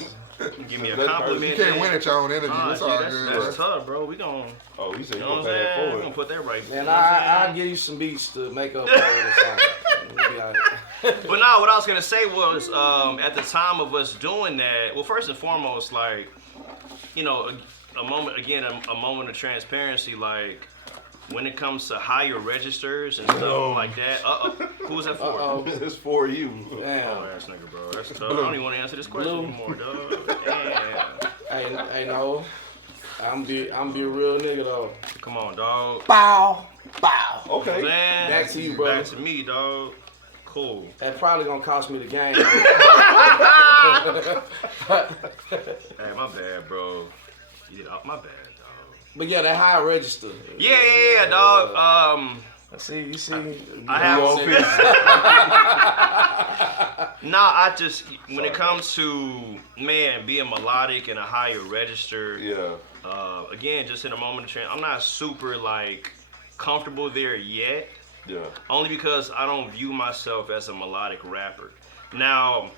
Give me a That's compliment. You can't then. win at your own interview. Nah, It's G, all that's good. tough, bro. We gon' Oh, he said you you know what gonna I'm pay that saying? We forward. gonna put that right. Man, you know what I'm I'll give you some beats to make up for the song. We'll be all right. But nah, what I was gonna say was, at the time of us doing that, well, first and foremost, like, you know, a moment of transparency, like, when it comes to higher registers and stuff like that. Who was that for? It's for you. Damn. Oh, ass nigga, bro. That's tough. I don't even want to answer this question Blue. anymore, dog. Damn. Hey, no. I'm be a real nigga though. Come on, dog. Bow. Okay. Man, Back to you, brother. Back to me, dog. Cool. That probably gonna cost me the game. Hey, my bad, bro. Yeah, my bad, dog. But yeah, that high register. Yeah, dog. You see. I have. I just when it comes to being melodic and a higher register. Yeah. Again, just in a moment of change, I'm not super like comfortable there yet. Yeah. Only because I don't view myself as a melodic rapper. Now,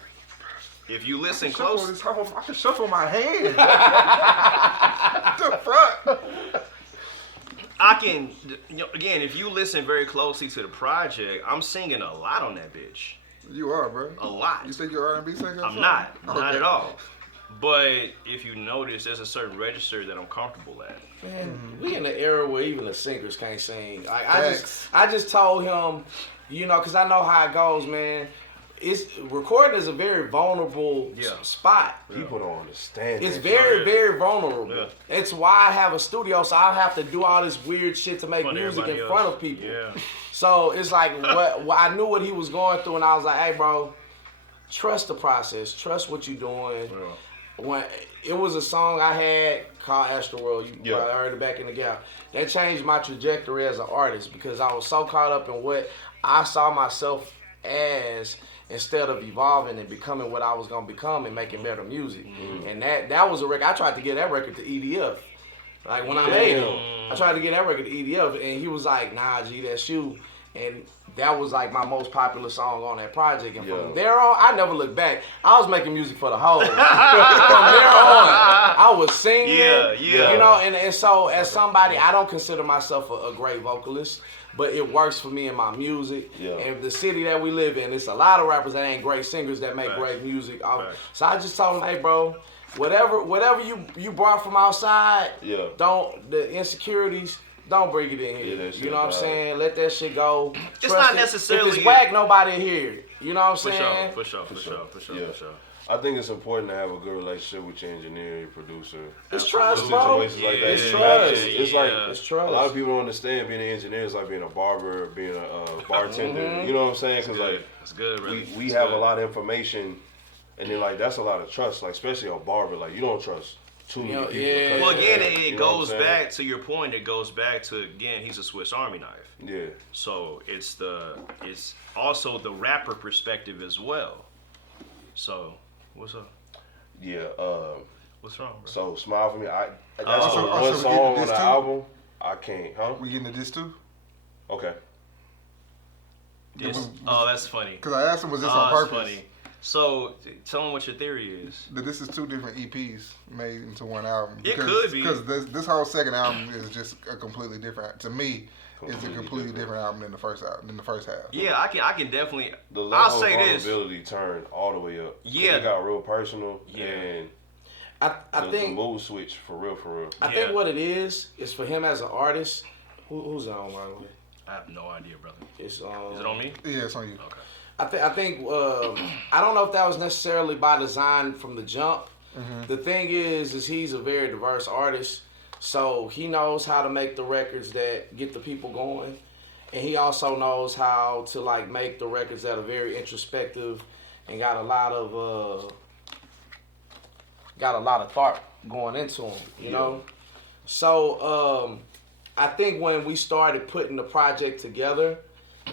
if you listen close, I can shuffle my hand. The front. I can. Again, if you listen very closely to the project, I'm singing a lot on that bitch. You are, bro. A lot. You think you're R&B singer? I'm not at all. But if you notice, there's a certain register that I'm comfortable at. Man, we in the era where even the singers can't sing. I just told him, because I know how it goes, man. Recording is a very vulnerable spot. People don't understand. It's very, very vulnerable. Yeah. It's why I have a studio, so I have to do all this weird shit to make music in front of people. Yeah. So it's like I knew what he was going through, and I was like, hey, bro, trust the process. Trust what you're doing. Yeah. When it was a song I had called Astroworld, you probably heard it back in the gap. That changed my trajectory as an artist because I was so caught up in what I saw myself as instead of evolving and becoming what I was gonna become and making better music. Mm-hmm. And that was a record. I tried to get that record to EDF. Like when I made him, I tried to get that record to EDF, and he was like, "Nah, G, that's you." And that was like my most popular song on that project. And from there on, I never looked back. I was making music for the hoes. From there on, I was singing. And so as somebody, I don't consider myself a great vocalist, but it works for me in my music. Yeah. And the city that we live in, it's a lot of rappers that ain't great singers that make great music. So I just told him, hey, bro, whatever you brought from outside, the insecurities, don't bring it in here. You know what I'm saying? Let that shit go. It's not necessarily. If it's whack, nobody hear it. You know what I'm saying? For sure. I think it's important to have a good relationship with your engineer, your producer. It's trust, bro. It's trust. It's trust. A lot of people don't understand being an engineer is like being a barber, being a bartender. Mm-hmm. You know what I'm saying? Because it's good. Really. We have a lot of information, and then that's a lot of trust. Like especially a barber, you don't trust too many people. Yeah. Well, again, it goes back to your point. It goes back to he's a Swiss Army knife. Yeah. So it's also the rapper perspective as well. So. What's up? Yeah. What's wrong, bro? So Smile For Me. That's the one song on the album. I can't. Huh? We getting to this too? Okay. That's funny. Because I asked him, was this on purpose? That's funny. So tell him what your theory is. That this is two different EPs made into one album. It could be. Because this whole second album is just a completely different. To me, it's a completely different album than the first album, than the first half. Yeah, I can definitely. The level of vulnerability turned all the way up. Yeah, it got real personal. Yeah, and I think the mood switch for real. I think what it is for him as an artist. Who's on by the way? I have no idea, brother. Is it on me? Yeah, it's on you. Okay. I think I don't know if that was necessarily by design from the jump. Mm-hmm. The thing is he's a very diverse artist. So he knows how to make the records that get the people going, and he also knows how to make the records that are very introspective and got a lot of thought going into them. You know, so I think when we started putting the project together,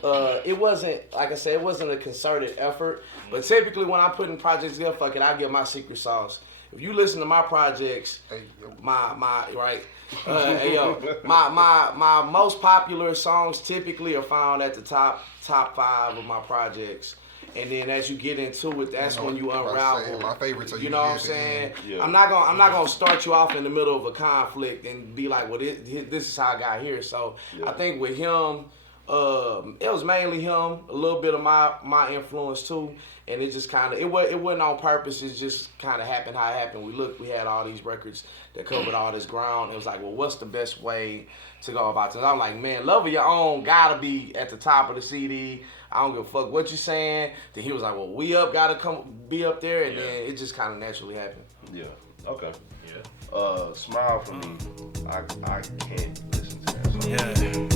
it wasn't like I said, it wasn't a concerted effort. But typically when I'm putting projects together, fuck it, I get my secret sauce. If you listen to my projects, my most popular songs typically are found at the top 5 of my projects. And then as you get into it, that's when you unravel. My favorites are you know what I'm saying? Yeah. I'm not gonna start you off in the middle of a conflict and be like, well, this is how I got here. So I think with him, it was mainly him, a little bit of my influence too. And it just kind of, it wasn't on purpose. It just kind of happened how it happened. We had all these records that covered all this ground. It was like, well, what's the best way to go about this? I'm like, man, Love of Your Own gotta be at the top of the CD. I don't give a fuck what you saying. Then he was like, well, We Up gotta be up there. And then it just kind of naturally happened. Yeah. Okay. Yeah. Smile For Me. I can't listen to that song.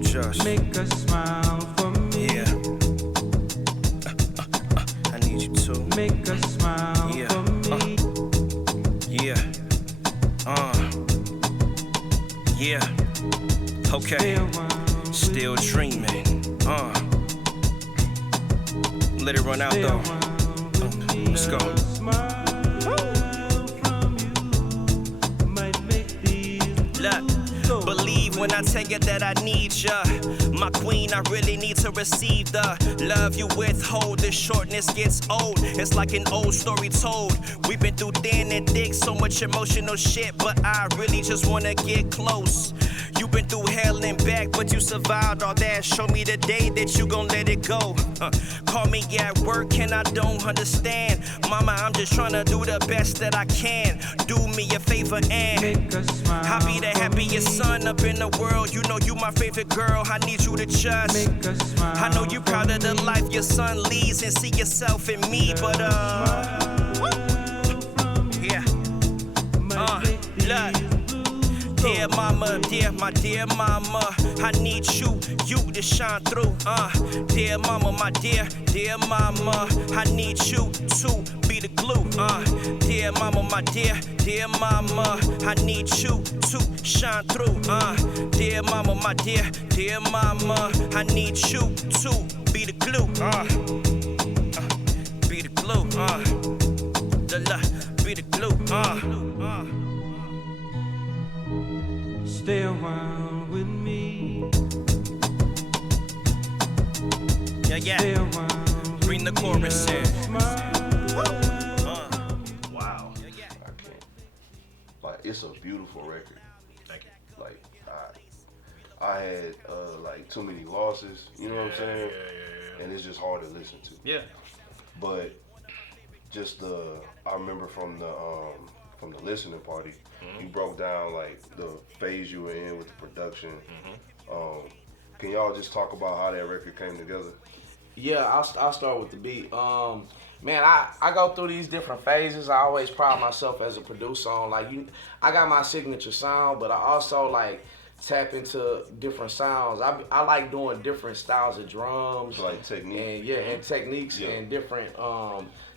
Just make a smile for me. Yeah. I need you to make a smile for me. Okay, still dreaming. Let it run out though. Let's go. Look, believe when I tell you that I need ya. My queen, I really need to receive the love you withhold. The shortness gets old. It's like an old story told. We've been through thin and thick, so much emotional shit, but I really just wanna get close. You've been through hell and back, but you survived all that. Show me the day that you gon' let it go. Call me at work and I don't understand. Mama, I'm just tryna do the best that I can. Do me a favor and I'll be the happiest son up in the world. You know you my favorite girl, I need you to trust. I know you proud of the life your son leads and see yourself in me, but yeah. Look. Dear mama, my dear mama, I need you to shine through. Dear mama, my dear mama, I need you to be the glue. Dear mama, my dear mama, I need you to shine through. Dear mama, my dear mama, I need you to be the glue. Be the glue. Be the glue. Stay a while with me. Yeah. Bring the chorus in. Wow. I can't. Like, it's a beautiful record. Thank you. Like, I had like too many losses. You know what I'm saying? Yeah. And it's just hard to listen to. Yeah. But just I remember from the listening party, you broke down like the phase you were in with the production. Can y'all just talk about how that record came together? Yeah, I'll start with the beat. Man, I go through these different phases. I always pride myself as a producer on I got my signature sound, but I also like tap into different sounds. I like doing different styles of drums, Like technique. and techniques and different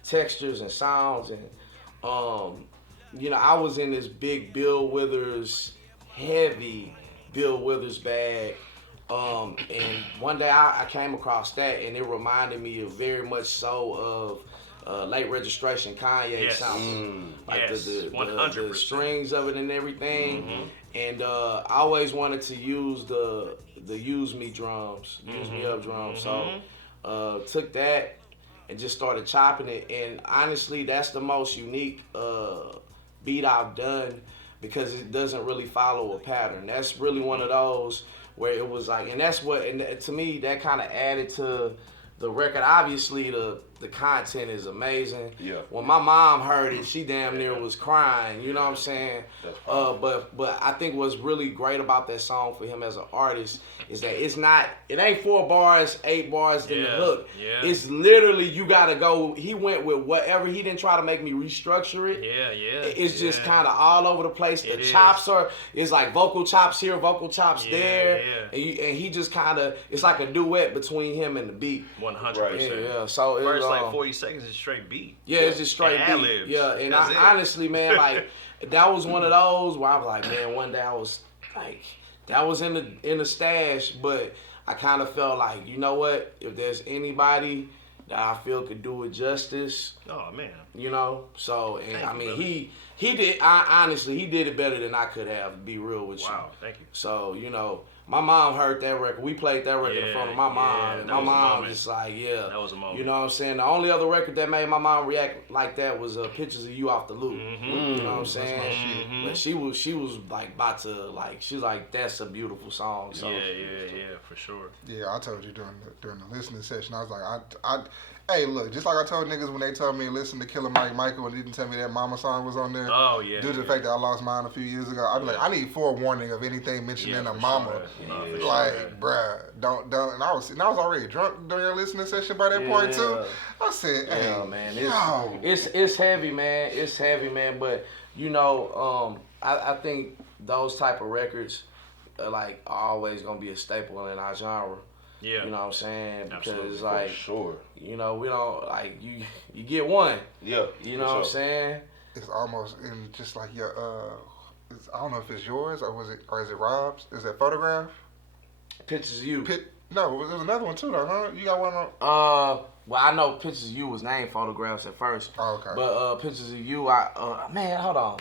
textures and sounds and I was in this big Bill Withers, heavy Bill Withers bag. And one day I came across that and it reminded me of very much so of Late Registration Kanye sound. Like the 100%. the strings of it and everything. And I always wanted to use the Use Me drums, Use Me Up drums. So took that and just started chopping it. And honestly, that's the most unique beat I've done because it doesn't really follow a pattern. That's really one of those where it was like, and that's what, and to me, that kind of added to the record. Obviously, the content is amazing. Yeah. When my mom heard it, she damn near was crying. You know what I'm saying? But I think what's really great about that song for him as an artist is that it ain't 4 bars, 8 bars in the hook. Yeah. It's literally you gotta go. He went with whatever. He didn't try to make me restructure it. Yeah. It's just kind of all over the place. The chops it's like vocal chops here, vocal chops there, and he just kind of, it's like a duet between him and the beat. 100%. Yeah. So First it was like 40 seconds is straight beat. Yeah, it's just straight and beat. ad-libs. Yeah, and That's it. honestly, man, like that was one of those where I was like, man, one day I was like, that was in the stash, but I kind of felt like, you know what? If there's anybody that I feel could do it justice, Oh man. you know. So, and Thank I you, mean, brother. he did. Honestly, he did it better than I could have. To be real with you. Wow. Thank you. So, my mom heard that record. We played that record in front of my mom. And that my was a mom moment. just like, yeah. That was a moment. You know what I'm saying? The only other record that made my mom react like that was Pictures of You Off the Loop. You know what I'm saying? But she was like about to, like, she's like, that's a beautiful song. So. Yeah, for sure. Yeah, I told you during the listening session, I was like, hey, look, just like I told niggas when they told me to listen to Killer Mike Michael and didn't tell me that Mama song was on there. Oh yeah. Due to the fact that I lost mine a few years ago, I'd be like, I need forewarning of anything mentioning a mama. For Like, sure. bruh, don't. And I was already drunk during your listening session by that point too. I said, hey, Yeah, man, yo. it's heavy, man. It's heavy, man. But I think those type of records are always gonna be a staple in our genre. Yeah. You know what I'm saying? Because Absolutely. it's like, For sure. we don't like you get one. Yeah. You know what I'm saying? It's almost in just like your I don't know if it's yours or is it Rob's? Is that Photograph? Pictures of You. No, there was another one too, though, huh? You got one on? Well, I know Pictures of You was named Photographs at first. Oh, okay. But Pictures of You, man, hold on.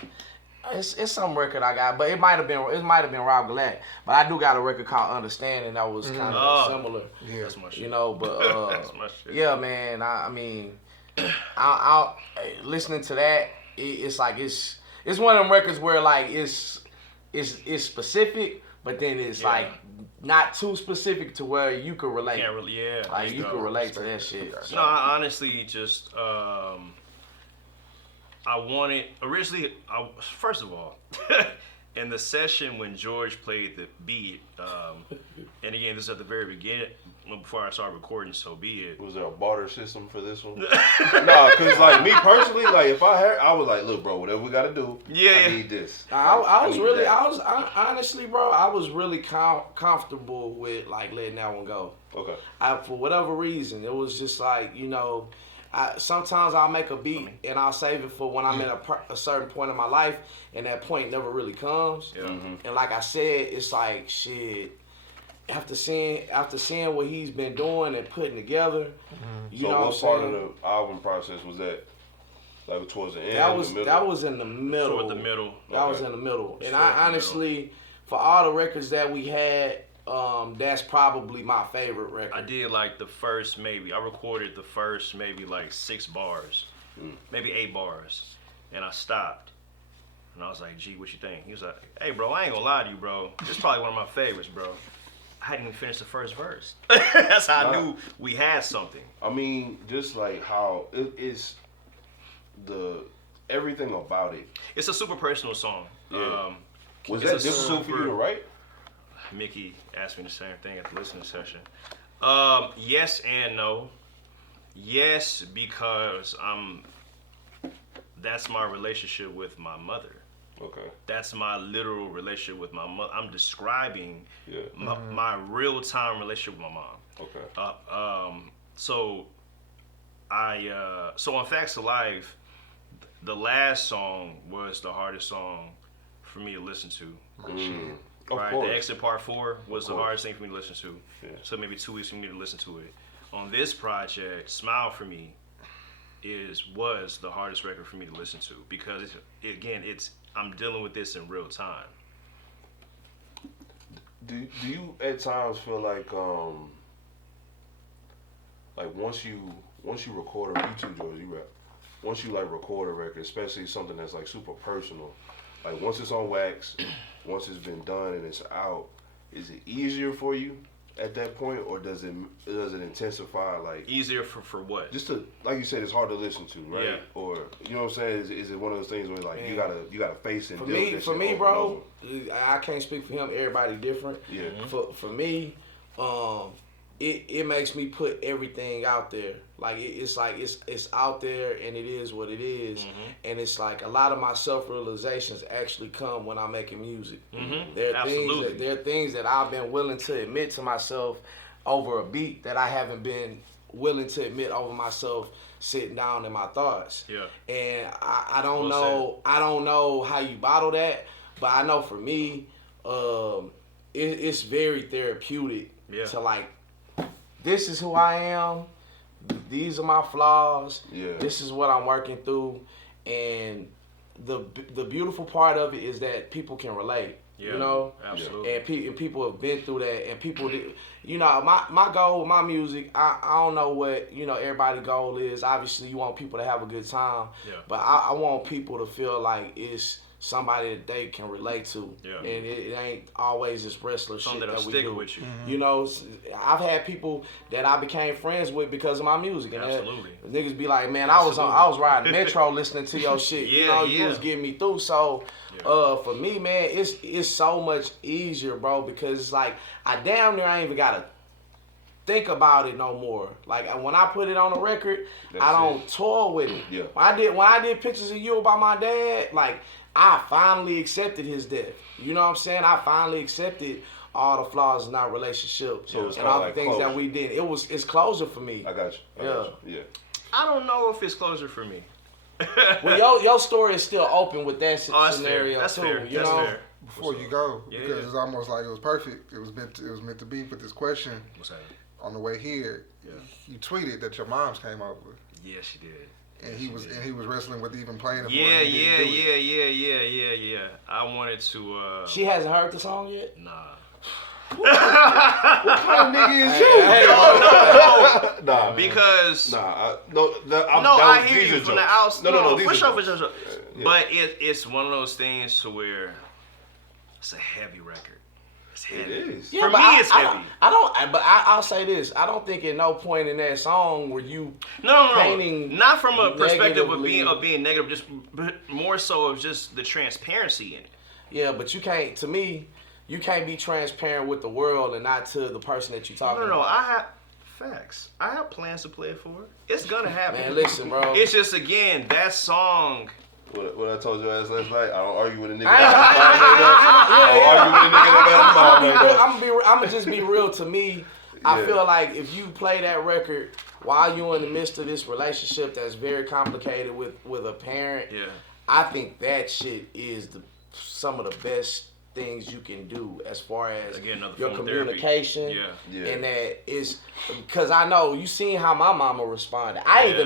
It's some record I got, but it might have been Rob Gillette. But I do got a record called Understanding that was kind of similar. Yeah, that's my shit. You know, but That's my shit. yeah, man. I mean, I listening to that, it's like it's one of them records where like it's specific, but then it's like not too specific to where you could relate. Can't really, yeah. Like you could relate to that shit. No, I honestly just I wanted originally. First of all, in the session when George played the beat, and again, this is at the very beginning before I started recording. So be it. Was there a barter system for this one? Nah, cause like me personally, like if I was like, look, bro, whatever we gotta do, I need this. Honestly, bro, I was really comfortable with like letting that one go. Okay. For whatever reason, it was just like, you know, sometimes I'll make a beat and I'll save it for when I'm in a certain point in my life, and that point never really comes. Yeah. And like I said, it's like shit. After seeing what he's been doing and putting together, you know what part of the album process was that? Like towards the end? That was in the middle. Toward the middle. That was in the middle. And I honestly, for all the records that we had, that's probably my favorite record. I did like the first I recorded the first maybe like 6 bars, maybe 8 bars, and I stopped. And I was like, G, what you think? He was like, hey, bro, I ain't gonna lie to you, bro. This is probably one of my favorites, bro. I hadn't even finished the first verse. That's how I knew we had something. I mean, just like how it is everything about it. It's a super personal song. Yeah. Was that difficult for you to write? Mickey asked me the same thing at the listening session. Yes and no. Yes, because that's my relationship with my mother. Okay. That's my literal relationship with my mother. I'm describing my real-time relationship with my mom. Okay. So on Facts of Life, the last song was the hardest song for me to listen to. Right, the Exit Part 4 was the hardest thing for me to listen to. Yeah. So maybe 2 weeks for me to listen to it. On this project, Smile for Me was the hardest record for me to listen to because I'm dealing with this in real time. Do you at times feel like once you record you too, George, you rap. Once you like record a record, especially something that's like super personal, like once it's on wax, once it's been done and it's out, is it easier for you at that point, or does it intensify? Like easier for what? Just to, like you said, it's hard to listen to, right? Yeah. Or you know what I'm saying? Is it one of those things where like you gotta face and deal with that for shit me, over bro, and over? I can't speak for him. Everybody different. Yeah. For me, it makes me put everything out there. Like it's out there and it is what it is. And it's like a lot of my self-realizations actually come when I'm making music. There are things that I've been willing to admit to myself over a beat that I haven't been willing to admit over myself sitting down in my thoughts. Yeah. And I don't know how you bottle that, but I know for me, it's very therapeutic to like, this is who I am. These are my flaws. Yeah. This is what I'm working through, and the beautiful part of it is that people can relate. Yeah, you know, absolutely. And people have been through that, and people, you know, my goal with my music, I don't know what everybody's goal is. Obviously, you want people to have a good time, but I want people to feel like it's somebody that they can relate to, and it ain't always this wrestler shit that we do. With you. You know, I've had people that I became friends with because of my music, and niggas be like, man, I was riding Metro listening to your shit. You was getting me through. So for me, man, it's so much easier, bro, because it's like I damn near ain't even gotta think about it no more. Like when I put it on a record, I don't tour with it. Yeah. When I did Pictures of You about my dad, like I finally accepted his death. You know what I'm saying? I finally accepted all the flaws in our relationship and all the things that we did. It's closure for me. I got you. Yeah. I don't know if it's closure for me. Well, your story is still open with that that's scenario fair. That's too. fair. You That's know? fair. Before you go, Yeah, because yeah. it's almost like it was perfect. It was meant to be. But this question What's that? on the way here, you tweeted that your mom's came over, Yeah, she did. and he was wrestling with even playing it. Yeah, for her. He didn't do it. yeah. I wanted to. She hasn't heard the song yet. Nah. What kind of nigga is you? Nah, Because nah, I hear you from the outside. No, for sure. Yeah. But it's one of those things to where it's a heavy record. It's heavy. It is. Yeah, For but me, it's heavy. I'll say this. I don't think at no point in that song were you No. painting Not from a perspective of negatively. being negative, just but more so of just the transparency in it. Yeah, but you can't. To me, you can't be transparent with the world and not to the person that you're talking No. about. I have facts. I have plans to play it for her. It's gonna happen. Man, listen, bro. It's just again that song. What I told your ass last night, I don't argue with a nigga. I'm gonna just be real. To me, I Yeah. feel like if you play that record while you're in the midst of this relationship that's very complicated with a parent, Yeah. I think that shit is some of the best things you can do as far as Again, another your form of therapy. communication. Yeah. And that is because I know you seen how my mama responded. I ain't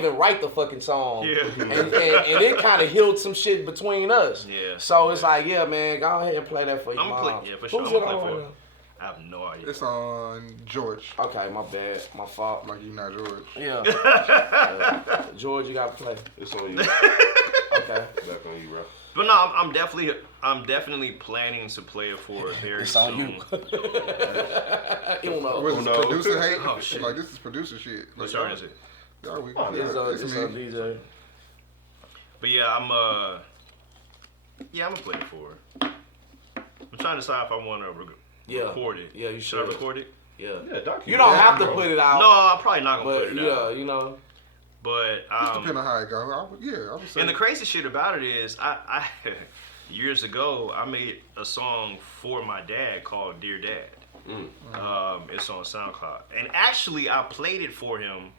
even write the fucking song. Yeah. And it kind of healed some shit between us. Yeah. So it's like, yeah, man, go ahead and play that for your I'm mom. gonna play. Yeah, for sure. Who's I'm it gonna play on for right it. I have no idea. It's on George. now? Okay, my bad, my fault. Like you not George. Yeah. George, you gotta play. It's on you. Okay. Back on you, bro. But no, I'm definitely planning to play it for her very It's soon. on you. Uno. Was no. producer hate? Oh, shit. Like this is producer shit. What Like, genre is it? y'all, we, Oh, yeah, It's on, it's it's me. on DJ. But yeah, I'm gonna play it for her. I'm trying to decide if I want to record it. Yeah, you Should I should. record it? Yeah. Yeah, document. You don't have to bro. put it out. No, I'm probably not gonna But put it yeah, out. you know. But Depending on how it goes. I would say. and the crazy shit about it is, I years ago I made a song for my dad called "Dear Dad." It's on SoundCloud, and actually I played it for him.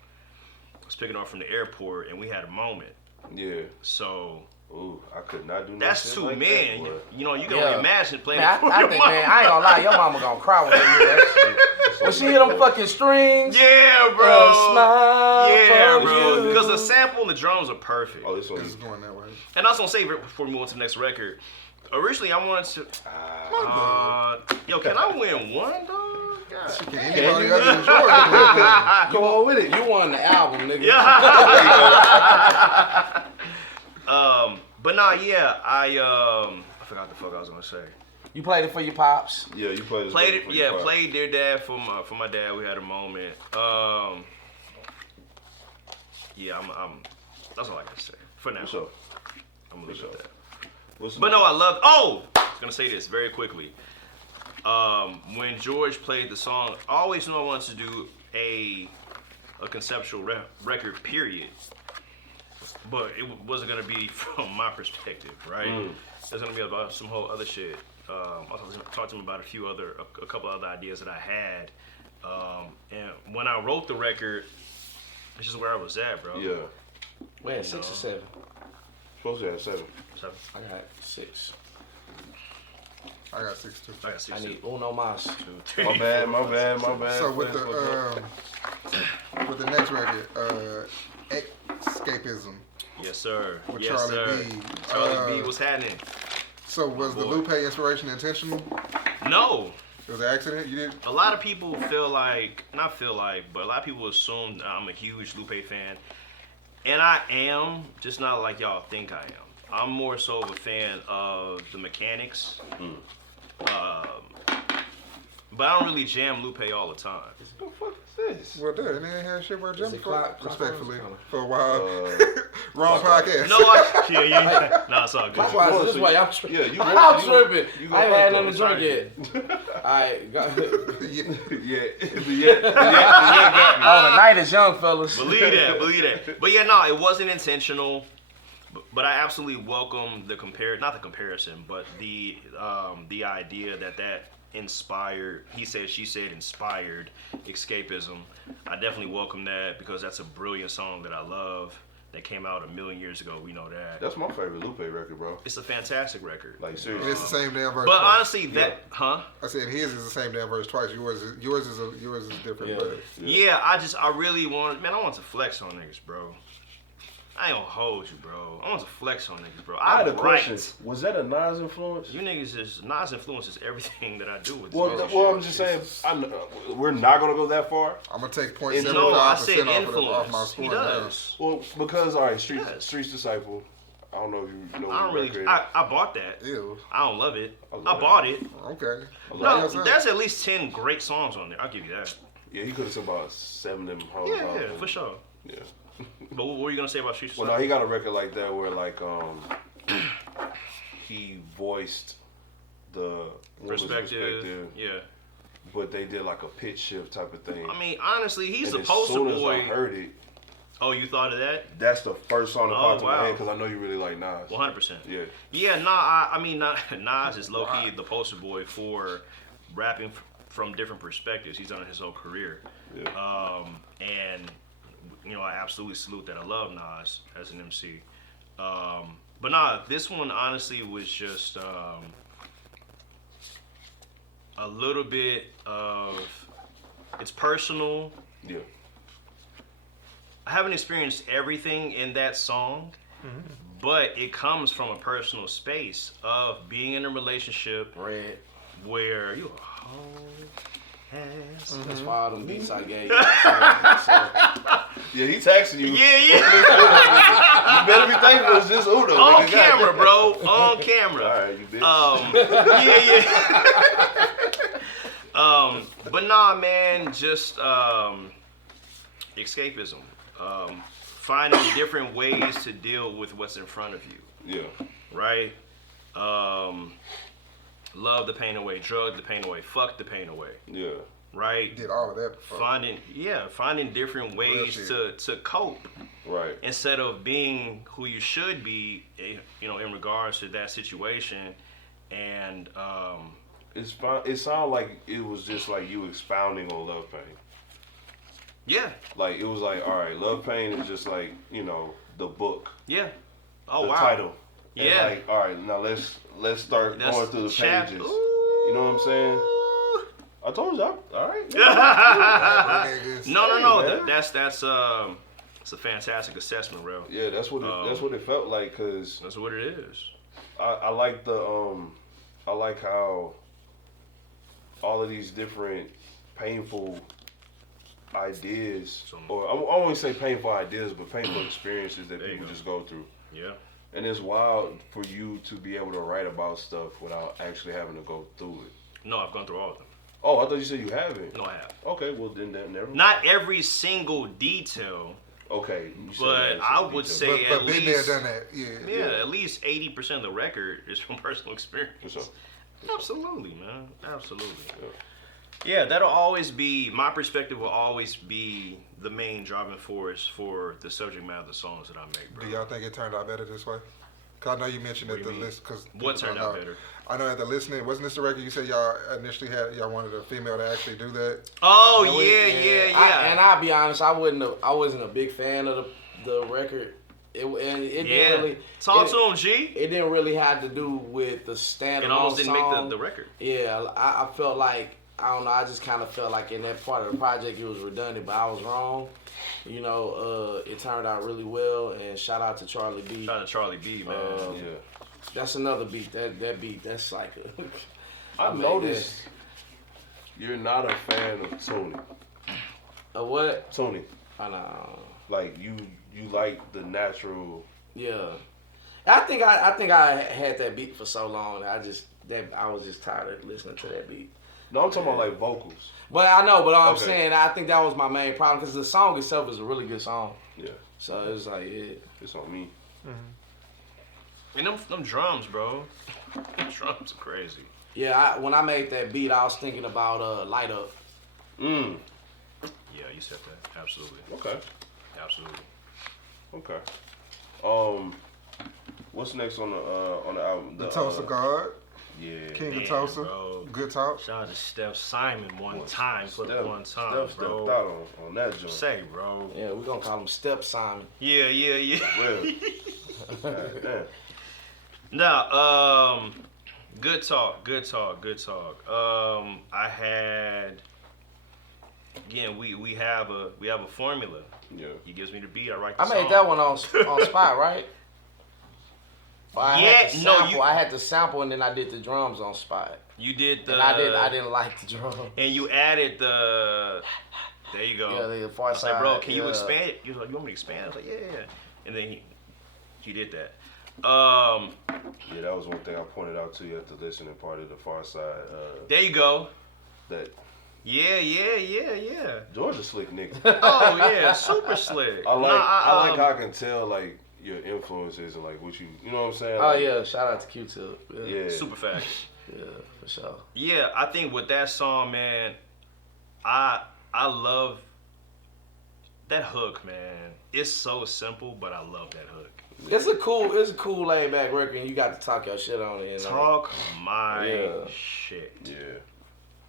I was picking up from the airport, and we had a moment. Yeah. So Ooh, I could not do no that's shit two like men. That, boy. You know, you can Yeah. only imagine playing Man, it for I your think, mom. man, I ain't gonna lie, your mama gonna cry when you hear that shit. When she hear them fucking strings. Yeah, bro. Smile Yeah, for bro. you. Because the sample and the drums are perfect. Oh, this on This is you. going that way. And I was gonna say before we move on to the next record. Originally, I wanted to. Yo, can I win one, dog? God. Can anybody other than George? Come on with it. You won the album, nigga. But nah, yeah, I forgot the fuck I was gonna say. You played it for your pops. Yeah, you played. Played it, yeah, played Dear Dad for my dad. We had a moment. Yeah, I'm. That's all I can say for now. What's up? I'm gonna leave it at that. What's But no, I love. Oh, I was gonna say this very quickly. When George played the song, I always knew I wanted to do a conceptual record. Period. But it wasn't gonna be from my perspective, right? It was gonna be about some whole other shit. I was gonna talk to him about a couple other ideas that I had. And when I wrote the record, this is where I was at, bro. Yeah. Wait, 6 or 7? Supposed to have 7. So, I got 6. I got 6 too. I got 6. I need uno mas. My bad. So with the next record, Escapism. Yes, sir. With Yes, Charlie sir. B. Charlie B. What's happening? So was the boy. Lupe inspiration intentional? No. It was an accident? You did? A lot of people but a lot of people assume that I'm a huge Lupe fan. And I am, just not like y'all think I am. I'm more so of a fan of the mechanics. But I don't really jam Lupe all the time. What the fuck is this? Well, there, and they ain't had shit about Jim it for, clock- respectfully, clock- for a while. Wrong podcast. No, nah, it's all good. That's why this way I'm tripping. Yeah, you I'm want- tripping. you I ain't gonna had fuck nothing to drink yet. Alright, go ahead. Oh, the night is young, fellas. Believe that. But yeah, no, it wasn't intentional. But I absolutely welcome the not the comparison, but the idea that inspired, he said, she said, inspired escapism. I definitely welcome that because that's a brilliant song that I love. that came out a million years ago. We know that. That's my favorite Lupe record, bro. It's a fantastic record. Like And seriously. it's the same damn verse. But twice. honestly, that Yeah. I said his is the same damn verse twice. Yours is different. Yeah. But Yeah, I really want, man, I want to flex on niggas, bro. I ain't gonna hold you, bro. I want to flex on niggas, bro. I had a write. question. Was that a Nas influence? You niggas is, Nas influences everything that I do with this Well, music well, shit. I'm just saying, we're not gonna go that far. I'm gonna take No, I 0.75% said off influence. my He score. does. Well, because all right, Yes. Streets Disciple. I don't know if you know I don't what really, record. I bought that. Ew. I don't love it. I I, love it. bought it. Okay. No, there's at least 10 great songs on there. I'll give you that. Yeah, he could have said about 7 of them. Yeah, for sure. Yeah. But what were you gonna say about Streets? Well, no, he got a record like that where like he voiced the woman's perspective? Yeah. but they did like a pitch shift type of thing. I mean, honestly, he's and the as poster soon as boy. I heard it, Oh, you thought of that? that's the first song that Oh, popped in my wow. head because I know you really like Nas. 100%. Yeah. Yeah, nah, I mean, Nas is low key the poster boy for rapping from different perspectives. He's done it his whole career. Yeah. And, you know, I absolutely salute that. I love Nas as an MC. But nah, this one honestly was just a little bit of, it's personal. Yeah. I haven't experienced everything in that song, but it comes from a personal space of being in a relationship Red. where you a whole ass. That's why all them beats I gave you. So, Yeah, he texting you. Yeah, yeah. You better be thankful it's just Udo. On nigga. camera, bro. On camera. All right, you bitch. Yeah. But nah, man, just escapism. Finding different ways to deal with what's in front of you, Yeah. right? Love the pain away, drug the pain away, fuck the pain away, Yeah. right? Did all of that before. Finding different ways shit. to cope Right. instead of being who you should be, you know, in regards to that situation. And It's fine. It sounded like it was just like you expounding on love pain. yeah, Like it was like, all right, love pain is just like, you know, the book, yeah. Oh the wow. title. And Yeah. like, all right, now let's start That's going through the chap- pages. Ooh. You know what I'm saying? I told you. All right. Niggas. No. Hey, man. That's it's a fantastic assessment, bro. Yeah, that's what it felt like. Cause That's what it is. I like I like how all of these different painful ideas, or I won't say painful ideas, but painful experiences that There you people go. just go through. Yeah. And it's wild for you to be able to write about stuff without actually having to go through it. No, I've gone through all of them. Oh, I thought you said you haven't. No, I have. Okay, well then that never. Not every single detail, Okay, you said but that, I so would detail. say But at been there, least done that. Yeah. at least 80% of the record is from personal experience. For sure. Absolutely, man. Absolutely. Yeah. Yeah, that'll always be, my perspective will always be the main driving force for the subject matter of the songs that I make, bro. Do y'all think it turned out better this way? Cause I know you mentioned What that do the you mean? list. Cause What turned out better? I know at the listening, wasn't this the record you said y'all initially y'all wanted a female to actually do that? Oh, and yeah. I'll be honest, I wasn't a big fan of the record. It didn't really Talk to him, G. It didn't really have to do with the standalone It almost didn't song. make the record. Yeah, I felt like, I don't know, I just kind of felt like in that part of the project it was redundant, but I was wrong. You know, it turned out really well, and shout out to Charlie B. Shout out to Charlie B, man. Yeah. That's another beat. That beat, that's like a... I noticed you're not a fan of Tony. A what? Tony, I know. like you like the natural. Yeah. I think I had that beat for so long that I was just tired of listening to that beat. No, I'm talking about like vocals. But I know, but all I'm Okay. saying, I think that was my main problem because the song itself is a really good song. Yeah, So it was like, yeah. it's on me. And them drums, bro. Them drums are crazy. Yeah, when I made that beat, I was thinking about Light Up. Mm. Yeah, you said that. Absolutely. Okay. Absolutely. Okay. What's next on the album? The Toast of God. Yeah. King Man, of Tulsa. bro. Good talk. Shout out to Steph Simon one time, Steph bro. stepped out on that joint. Say, bro. Yeah, we're gonna call him Step Simon. Yeah. Well, damn. Now, good talk. I had again. We have a formula. Yeah. He gives me the beat. I write the I song. made that one on spot, right? Well, I had to Yeah, no, sample. I had to sample and then I did the drums on spot. You did the. And I didn't like the drum. And you added the. There you go. Yeah, the far I was like, side. bro, can you yeah. expand it? You was like, you want me to expand? I was like, yeah. And then he did that. Yeah, that was one thing I pointed out to you at the listening part of the Far Side. There you go. That Yeah. Georgia slick nigga. Oh yeah, super slick. I like Nah, how I can tell like your influences and like what you know what I'm saying. Oh Like, yeah, shout out to Q-Tip. yeah. super facts. Yeah, for sure. Yeah, I think with that song, man, I love that hook, man. It's so simple, but I love that hook. It's a cool laid back record and you got to talk your shit on it. You know? Talk my Yeah. shit. Yeah.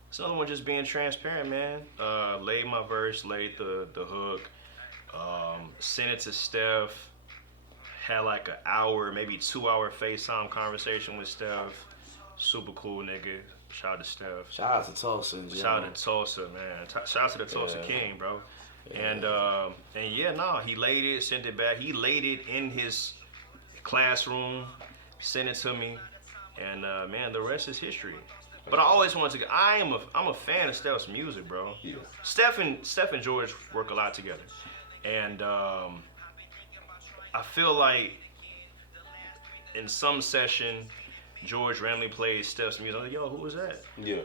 It's another one just being transparent, man. Laid my verse, laid the hook, sent it to Steph, had like an hour, maybe 2 hour FaceTime conversation with Steph. Super cool nigga. Shout out to Steph. Shout out to Tulsa. in Shout out general. to Tulsa, man. Shout out to the Tulsa King, bro. Yeah. And yeah, no, he laid it, sent it back. He laid it in his classroom, sent it to me, and man, the rest is history. But I always wanted to. I'm a fan of Steph's music, bro. Yeah. Steph and George work a lot together, and I feel like in some session, George randomly plays Steph's music. I'm like, yo, who was that? Yeah.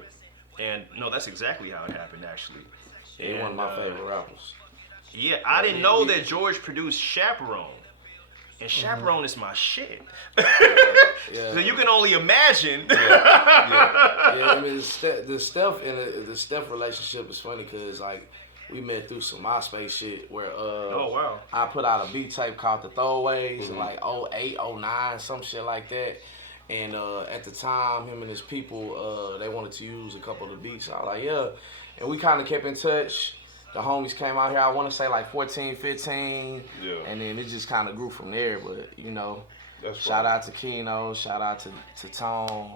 And no, that's exactly how it happened, actually. He one of my favorite rappers. Yeah, I didn't know that George produced Chaperone. And Chaperone is my shit. Yeah. So you can only imagine. Yeah, I mean the Steph relationship is funny because like we met through some MySpace shit where Oh, wow. I put out a beat tape called The Throwaways in like 08, 09, some shit like that. And at the time, him and his people, they wanted to use a couple of the beats. I was like, yeah. And we kind of kept in touch. The homies came out here, I want to say like 14, 15. Yeah. And then it just kind of grew from there. But, you know, That's shout right. out to Keno, shout out to Tone,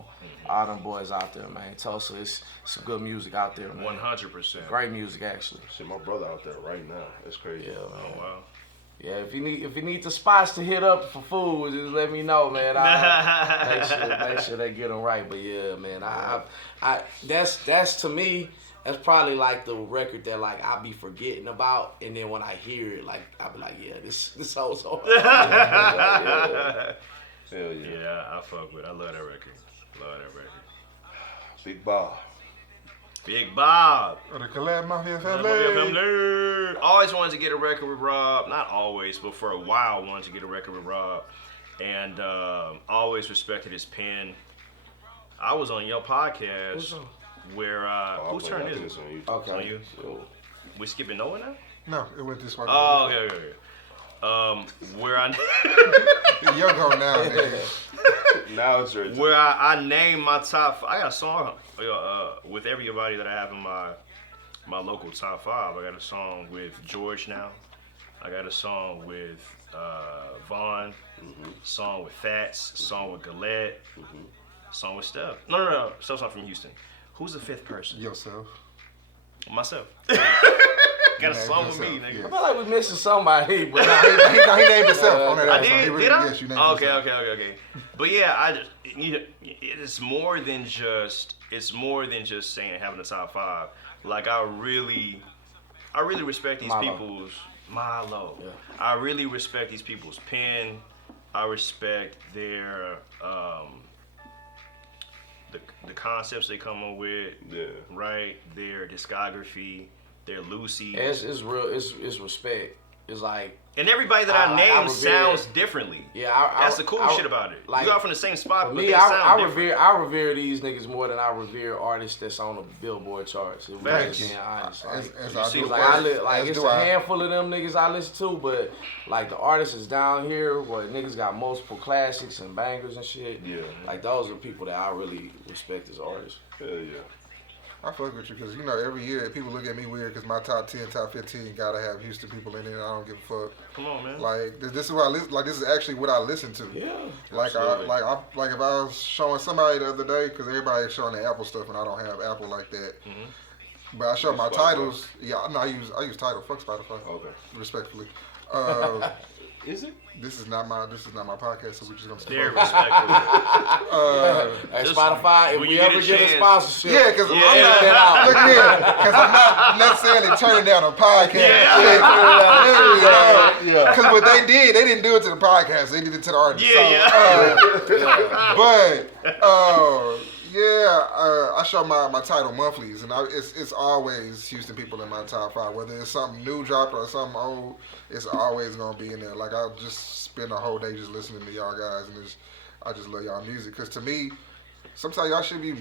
all them boys out there, man. Tulsa, it's some good music out there, man. 100%. Great music, actually. Shit, my brother out there right now. That's crazy. Yeah, man. Oh, wow. Yeah, if you need the spots to hit up for food, just let me know, man. I'll make sure they get them right. But yeah, man, I that's to me, that's probably like the record that like I be forgetting about, and then when I hear it, like I be like, yeah, this whole song. Yeah. Hell yeah. Yeah, I fuck with it. I love that record. Love that record. Big Bob. Big Bob. Or the Collab Mafia Family. family. Always wanted to get a record with Rob. Not always, but for a while wanted to get a record with Rob. And always respected his pen. I was on your podcast where whose turn is it? Okay. On you? Cool. We skipping Noah now? No, it went this way. Oh, okay. Where I Your go now, nigga. Now it's your turn. where I named my top. I got a song with everybody that I have in my local top 5. I got a song with George now. I got a song with Vaughn. Song with Fats. Song with Galette. Song with Steph. No. Steph's not from Houston. Who's the 5th person? Yourself. Myself. Got a song with me, yourself, nigga. I feel like we missing somebody, but He named himself on that I episode. did. He really, Did I? Yes, you named Okay. yourself. But yeah, it's more than just saying having a top 5. Like I really respect these Milo. people's Milo. Yeah. I really respect these people's pen. I respect their the concepts they come up with. Yeah. Right, their discography, their Lucy. it's real. It's respect. is like. And everybody that I named sounds differently. Yeah, that's the cool shit about it. Like, you got from the same spot, but me, they sound different. I revere these niggas more than I revere artists that's on the Billboard charts. Thanks. Being honest, It's a handful of them niggas I listen to, but like the artists is down here where niggas got multiple classics and bangers and shit. Yeah. Like those are people that I really respect as artists. Hell yeah. I fuck with you because, you know, every year people look at me weird because my top 10, top 15 gotta have Houston people in it and I don't give a fuck. Come on, man. Like, this is what I listen, like, this is actually what I listen to. Yeah. Like, if I was showing somebody the other day, because everybody's showing the Apple stuff and I don't have Apple like that. Mm-hmm. But I show my titles. Yeah, no, I use Tidal. Fuck Spotify. Okay. Respectfully. Is it? This is not my podcast, so we're just gonna They're respectful. Hey, Spotify, if we ever get a sponsorship, because I'm not necessarily turning down a podcast. Because what they didn't do it to the podcast; they did it to the artist. I show my title monthlies, and it's always Houston people in my top 5. Whether it's something new dropped or something old, it's always gonna be in there. Like, I'll just spend a whole day just listening to y'all guys, and I just love y'all music. Cause to me, sometimes y'all should be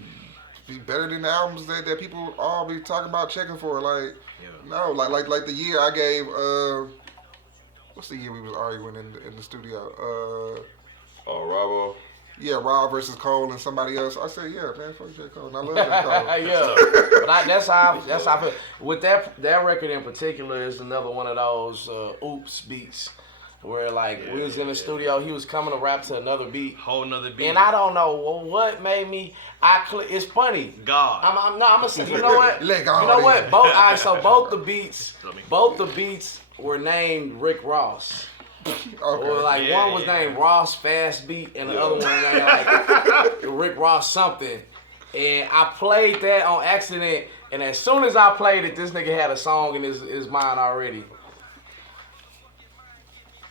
better than the albums that people all be talking about checking for. Like, no, like the year I gave. What's the year we was arguing in the studio? Robo. Yeah, Rob versus Cole and somebody else. I said, yeah, man, fuck J. Cole. And I love J. Cole. Yeah, but that's how I feel. With that record in particular is another one of those oops beats where we was in the studio, he was coming to rap to another beat, whole another beat, and I don't know what made me. It's funny. God. I'm gonna say, you know what? Let God you know what? in. Both the beats were named Rick Ross. Okay. Or one was named Ross Fast Beat and the other one named Rick Ross something. And I played that on accident, and as soon as I played it, this nigga had a song in his mind already.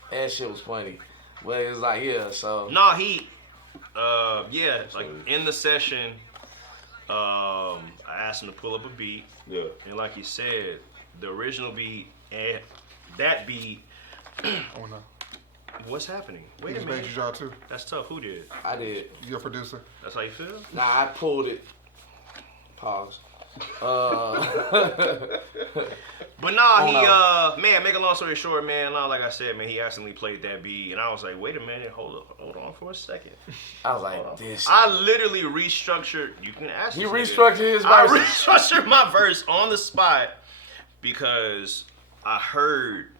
That shit was funny. But it's so. No, he, in the session, I asked him to pull up a beat. Yeah. And like you said, the original beat and that beat. Oh no. What's happening? Wait He a just minute. made you draw too. That's tough. Who did? I did. Your producer. That's how you feel? Nah, I pulled it. Pause. But nah, make a long story short, man, like I said, man, he accidentally played that beat, and I was like, wait a minute, hold on for a second. I was like, this. I literally restructured. You can ask. He restructured his verse. I restructured my verse on the spot because I heard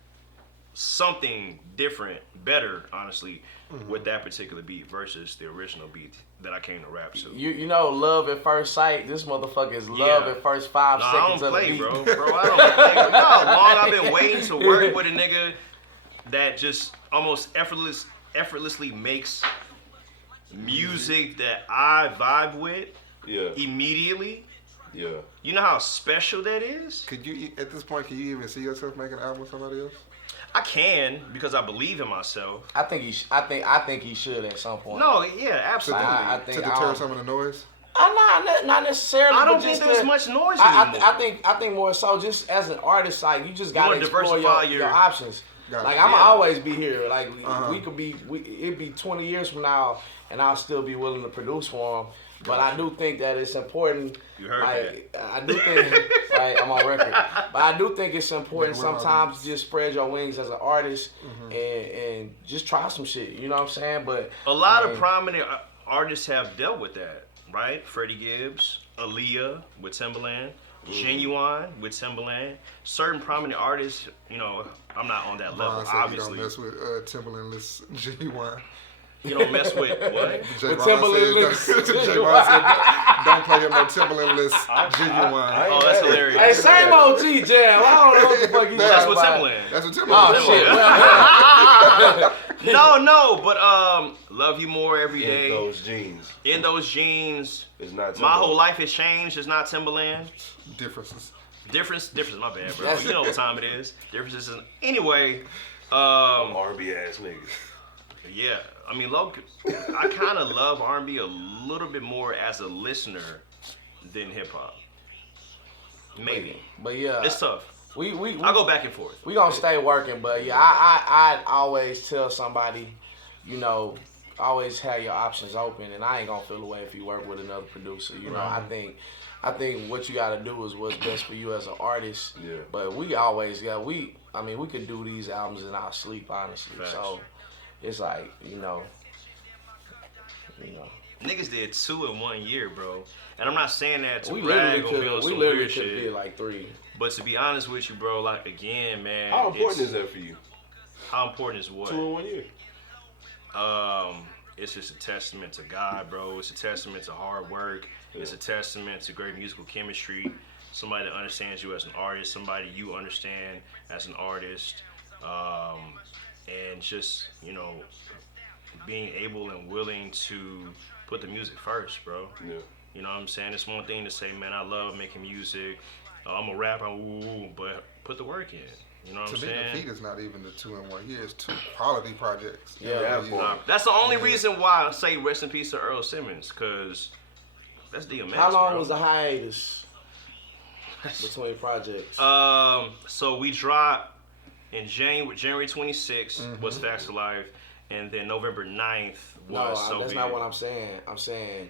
something different, better, honestly, with that particular beat versus the original beat that I came to rap to. You know, love at first sight. This motherfucker is love at first 5 seconds of the beat. Bro, I don't play. You know how long I've been waiting to work with a nigga that just almost effortlessly makes music that I vibe with immediately. Yeah. You know how special that is? Could you, at this point, can you even see yourself making an album with somebody else? I can because I believe in myself. I think he should at some point. No, yeah, absolutely. I think to deter some of the noise. Not necessarily. I don't think there's much noise anymore. I think more so just as an artist, like you just gotta explore your options. Gotcha. I'ma always be here. Like it'd be 20 years from now, and I'll still be willing to produce for him. But I do think that it's important. You heard that. I do think, I'm on record. But I do think it's important sometimes to just spread your wings as an artist and just try some shit. You know what I'm saying? But a lot of prominent artists have dealt with that, right? Freddie Gibbs, Aaliyah with Timbaland, Genuine with Timbaland. Certain prominent artists, you know, I'm not on that level, obviously. You don't mess with Timbaland, Genuine. You don't mess with what? Timbaland list. Don't play him no Timbaland list. Genuine. Oh, that's hilarious. Hey, same OG jam. I don't know what the fuck you That's talking what about. Timbaland. That's what Timbaland. Oh shit. No, but love you more every day. In those jeans. It's not Timbaland. My whole life has changed. It's not Timbaland. Differences. Difference, my bad, bro. You know what time it is. Differences. Anyway. R&B ass niggas. Yeah, I mean, I kind of love R&B a little bit more as a listener than hip hop. Maybe. But yeah, it's tough. I'll go back and forth. We gonna stay working, but yeah, I always tell somebody, always have your options open, and I ain't gonna feel away if you work with another producer. I think what you gotta do is what's best for you as an artist. Yeah. But we always we could do these albums in our sleep, honestly. Facts. So it's like, Niggas did 2 in 1 year, bro. And I'm not saying that to we brag literally or be on could some we weird did shit. like 3. But to be honest with you, bro, like again, man. How important is that for you? How important is what? 2 in 1 year. It's just a testament to God, bro. It's a testament to hard work. Yeah. It's a testament to great musical chemistry. Somebody that understands you as an artist, somebody you understand as an artist, and just being able and willing to put the music first, bro. Yeah. You know what I'm saying? It's one thing to say, man, I love making music. I'm a rapper, but put the work in. You know what I'm To me, saying? the feat is not even the 2 in 1 year. It's 2 quality projects. Yeah. That's the only reason why I say rest in peace to Earl Simmons, because that's DMX. How long bro. was the hiatus between projects? So we dropped in January 26th was Facts of Life, and then November 9th was So that's Be not It. what I'm saying. I'm saying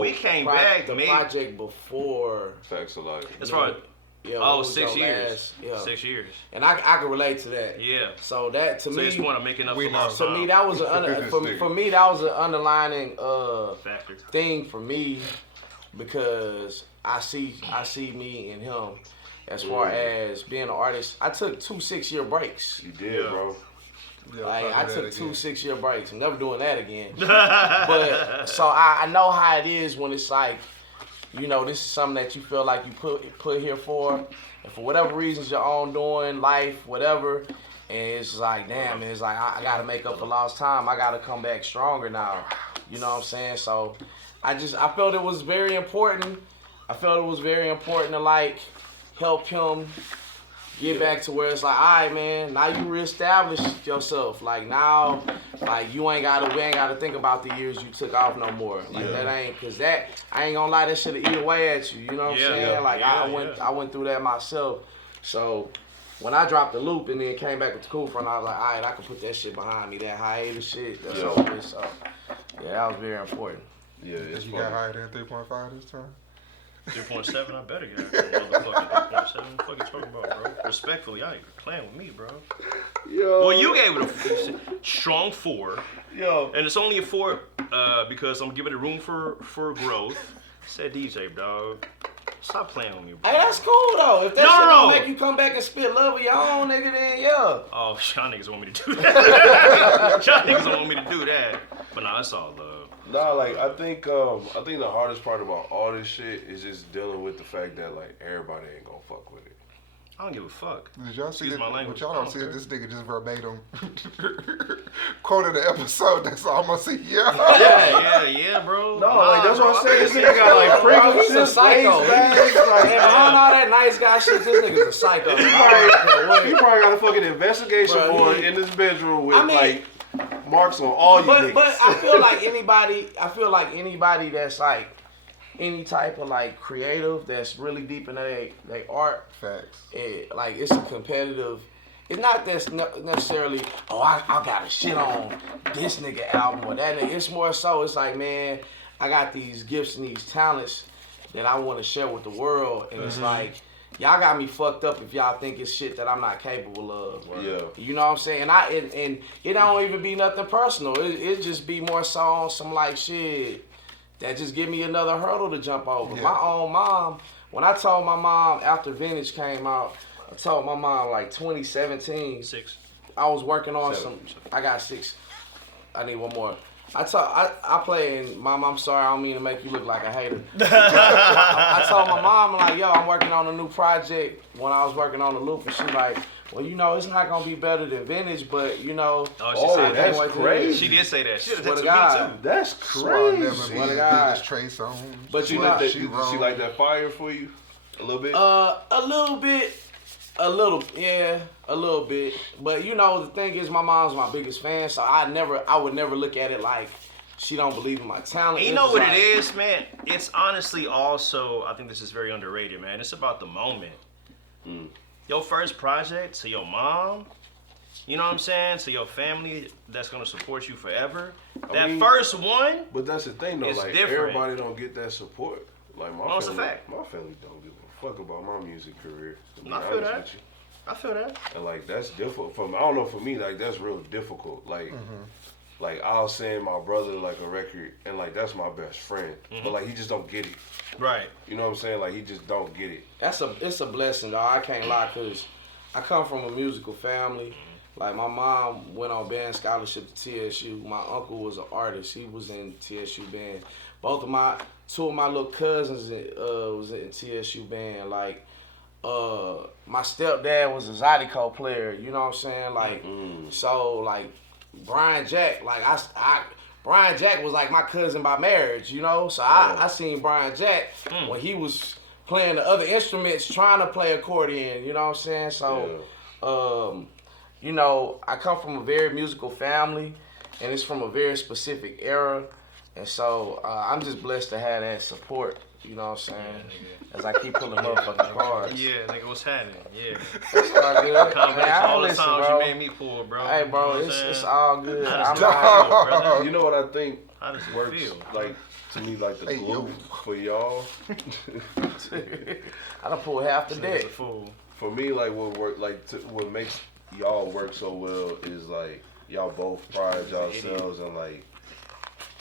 we came back, the maybe. project before. Facts of life. As far as, Yeah, oh, what was 6 your years. last- yeah. 6 years. And I can relate to that. Yeah. So that to So me, this point I'm making up we for know. lost to time. me that was for me that was an underlining factor. thing for me, because I see me and him as far as being an artist. I took 2 6-year breaks. You did, Yeah. bro. Yeah, Like, fuck I with took that 2 again. 6-year breaks. I'm never doing that again. But so I know how it is when it's like, this is something that you feel like you put here for, and for whatever reasons your own doing, life, whatever, and it's like, damn, it's like I gotta make up for lost time. I gotta come back stronger now. You know what I'm saying? So I felt it was very important. I felt it was very important to like help him get back to where it's like, all right, man, now you reestablished yourself. Like now, like we ain't gotta think about the years you took off no more. Like that ain't, cause that, I ain't gonna lie, that shit'll eat away at you. You know what I'm saying? Like I went through that myself. So when I dropped the loop and then came back with the Cool Front, I was like, all right, I can put that shit behind me. That hiatus shit, that's over with. So yeah, that was very important. Yeah, it's You funny. got higher than 3.5 this time? 3.7, I better get motherfucking 3.7. What the fuck you talking about, bro? Respectfully, y'all ain't playing with me, bro. Yo. Well, you gave it a strong 4. Yo. And it's only a 4 because I'm giving it room for growth. Said DJ, dog. Stop playing with me, bro. Hey, that's cool though. If that No, shit no, don't no. make you come back and spit love of your own, nigga, then yeah. Oh, y'all niggas want me to do that. Y'all niggas don't want me to do that. But nah, it's all love. Nah, like I think the hardest part about all this shit is just dealing with the fact that like everybody ain't gonna fuck with it. I don't give a fuck. Did y'all see Excuse that? my What language. y'all I don't don't see care. it, this nigga just verbatim quoted the episode. That's all I'm gonna see. Yeah. Yeah, bro. No, like that's what I said. This said. nigga got like Bro, frequency, he's a psycho. waist bags, And like, behind all that nice guy shit, this nigga's a psycho. he probably got a fucking investigation Bro, board he- in his bedroom with I mean- like marks on all you niggas. But I feel like anybody that's like any type of like creative that's really deep in their art, Facts. it's a competitive. It's not that's necessarily, I gotta shit on this nigga album or that nigga. It's more so, it's like, man, I got these gifts and these talents that I want to share with the world, and it's like, y'all got me fucked up if y'all think it's shit that I'm not capable of. Yeah. You know what I'm saying? And it don't even be nothing personal. It just be more so on some like shit that just give me another hurdle to jump over. Yeah. My own mom, when I told my mom after Vintage came out, I told my mom like 2017. 6. I was working on 7. I got 6. I need one more. I play in, Mom, I'm sorry, I don't mean to make you look like a hater. I told my mom, like, yo, I'm working on a new project when I was working on the loop, and she like, well, it's not gonna be better than Vintage, but She Oh, said that's that. crazy. She did say that. She said Swear that to to God. me too. That's Swear I'll never crazy. be Swear to as God. big as Trey Songz. But She you like know, that. she She wrong. like that fire for you a little bit. a little bit. But the thing is, my mom's my biggest fan, so I would never look at it like she don't believe in my talent. And you It's know just what like, it is, man? It's honestly also, I think this is very underrated, man. It's about the moment. your first project to your mom, you know what I'm saying, to your family that's gonna support you forever. That first one. But that's the thing though, like different. everybody don't get that support. Like my It's a family, fact. my family don't give a fuck about my music career. To be I feel honest that. with you. I feel that. And like that's difficult for me. I don't know, for me, like that's real difficult. Like like I'll send my brother like a record and like that's my best friend. But like he just don't get it. Right. You know what I'm saying? Like he just don't get it. It's a blessing, though. I can't lie, cause I come from a musical family. Like my mom went on band scholarship to TSU. My uncle was an artist. He was in TSU band. Two of my little cousins was in TSU band. Like my stepdad was a Zydeco player. You know what I'm saying? Like so like Brian Jack. Like Brian Jack was like my cousin by marriage. You know, so I seen Brian Jack when he was playing the other instruments, trying to play accordion. You know what I'm saying? So. You know, I come from a very musical family, and it's from a very specific era, and so I'm just blessed to have that support. You know what I'm saying? As I keep pulling motherfucking cards. Yeah, nigga, what's happening? Yeah. It's all good. All the listen, songs bro. you made me pull, bro. Hey, bro, You know what I'm it's saying? all good. How does I'm it not, feel, brother? You know what I think How does it works feel? like to me like the glue for y'all. I done pulled half the Nigga's deck. a fool. For me, like what makes y'all work so well is like y'all both pride yourselves in like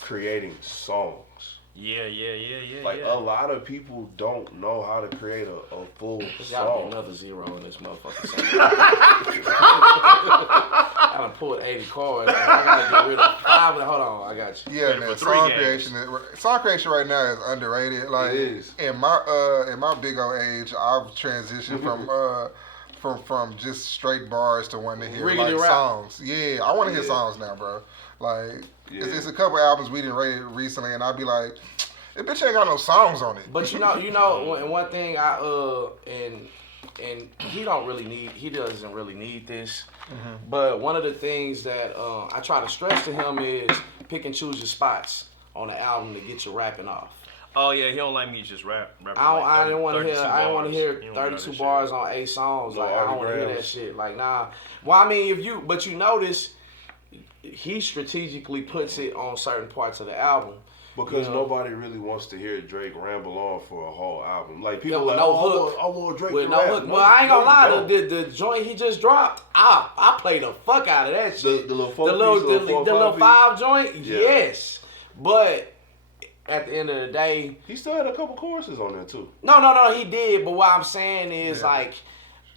creating songs. Yeah. Like a lot of people don't know how to create a full There's gotta be song. another zero in this motherfucking song. I done pulled 80 cards. Man. I gotta get rid of 5 of them. Hold on, I got you. Yeah, For man. 3 Song creation right now is underrated. Like It is. in my big old age, I've transitioned from just straight bars to wanting to hear Riggedy like rap. songs. Yeah, I want to hear songs now, bro. Like it's a couple albums we didn't rate recently, and I'd be like, this bitch ain't got no songs on it. But you know, one thing and he doesn't really need this. But one of the things that I try to stress to him is pick and choose your spots on the album to get your rapping off. Oh yeah, he don't like me just rap. I didn't want to hear. I didn't want to hear You don't wanna 32 hear that bars shit. on 8 songs. No Like I don't want to hear that autographs. shit. Like nah. Well, I mean, but you notice, he strategically puts it on certain parts of the album. Because You know? nobody really wants to hear Drake ramble on for a whole album. Like Yeah, people with like, no oh, hook. I want Drake With to no rap. hook. Well, I ain't gonna No, lie. you don't. The joint he just dropped, I played the fuck out of that shit. The little the little 4-5 five joint, Yeah. yes. But at the end of the day, He still had a couple choruses on there too. no, he did. But what I'm saying is like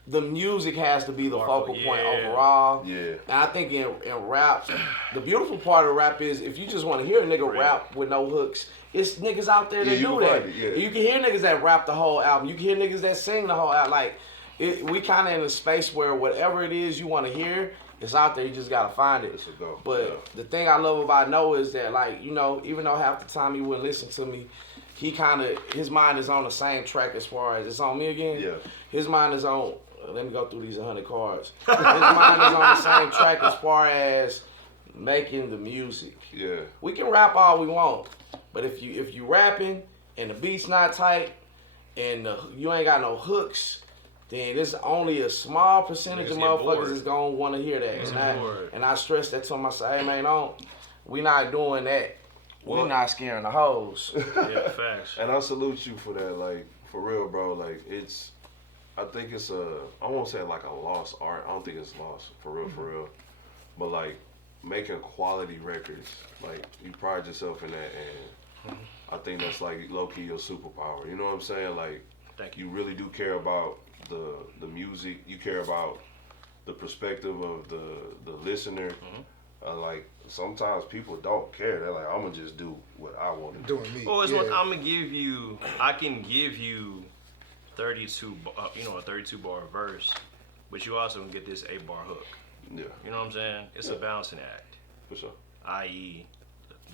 the music has to be the More- focal point yeah. overall. Yeah. And I think in rap, the beautiful part of rap is if you just want to hear a nigga rap with no hooks, it's niggas out there that you do can that. find it, yeah. You can hear niggas that rap the whole album. You can hear niggas that sing the whole album. Like we kind of in a space where whatever it is you want to hear, it's out there. You just gotta find it. It's a go. But Yeah. the thing I love about Noah is that, like, you know, even though half the time he wouldn't listen to me, he kind of, his mind is on the same track as far as, it's on me again? Yeah. His mind is on, let me go through these 100 cards. His mind is on the same track as far as making the music. Yeah. We can rap all we want, but if you rapping and the beat's not tight and you ain't got no hooks, then there's only a small percentage Niggas of get motherfuckers bored. that's gonna want to hear that. get bored. And I stress that to him. I say, hey man, we not doing that. Well- We not scaring the hoes. Yeah, facts. And I salute you for that, like, for real, bro. Like, I think it's I won't say like a lost art. I don't think it's lost, for real. But like, making quality records, like, you pride yourself in that, and I think that's like low-key your superpower. You know what I'm saying? Like, Thank you really do care about the music. You care about the perspective of the listener. Like, sometimes people don't care. They're like, I'm gonna just do what I want to do. Doing me. Well, it's yeah. what I can give you 32, a 32 bar verse, but you also can get this 8 bar hook. Yeah, You know what I'm saying? It's a balancing act, for sure. i.e.,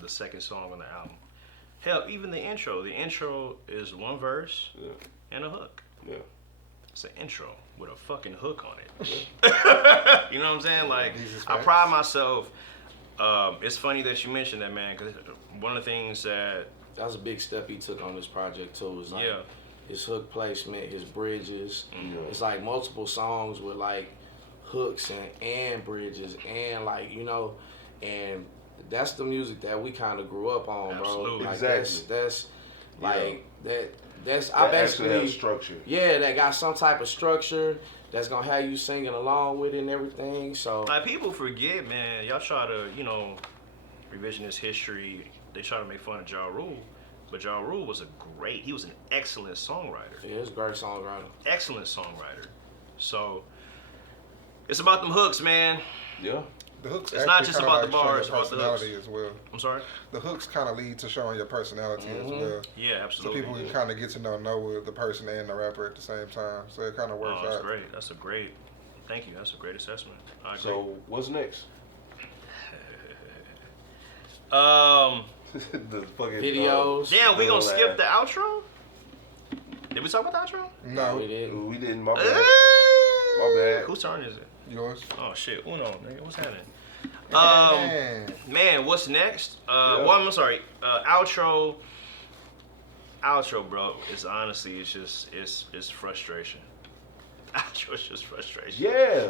the second song on the album. Hell, even the intro. The intro is one verse Yeah, and a hook. yeah. It's an intro with a fucking hook on it. You know what I'm saying? Like, Jesus I Christ. pride myself. It's funny that you mentioned that, man, because one of the things that, That was a big step he took on this project too. Is like, yeah, his hook placement, his bridges. Yeah. It's like multiple songs with like hooks and bridges and like, you know, and that's the music that we kind of grew up on, bro. Absolutely. Like Exactly. that's like that's I That actually basically has structure. yeah, that got some type of structure that's gonna have you singing along with it and everything. So Like, people forget, man. Y'all try to, you know, revisionist history. They try to make fun of Ja Rule, but Ja Rule was he was an excellent songwriter. yeah, it's a great songwriter. Excellent songwriter. So it's about them hooks, man. Yeah. The hooks It's not actually just kinda about the showing bars, your it's about the hooks. personality as well. I'm sorry. The hooks kind of lead to showing your personality as well. Yeah, So absolutely. people can kind of get to know the person and the rapper at the same time. So it kind of works Oh, that's out. great. That's a great. Thank you. That's a great assessment. I agree. So what's next? The fucking Videos. Damn, we gonna Little skip ass. the outro? Did we talk about the outro? No, We didn't. We didn't. My bad. My bad. Whose turn is it? yours. Oh shit. Uno, nigga. What's happening? Man. Man, what's next? Yeah. Well, I'm sorry. Outro. Outro, bro. It's honestly, it's frustration. Outro is just frustration. Yeah.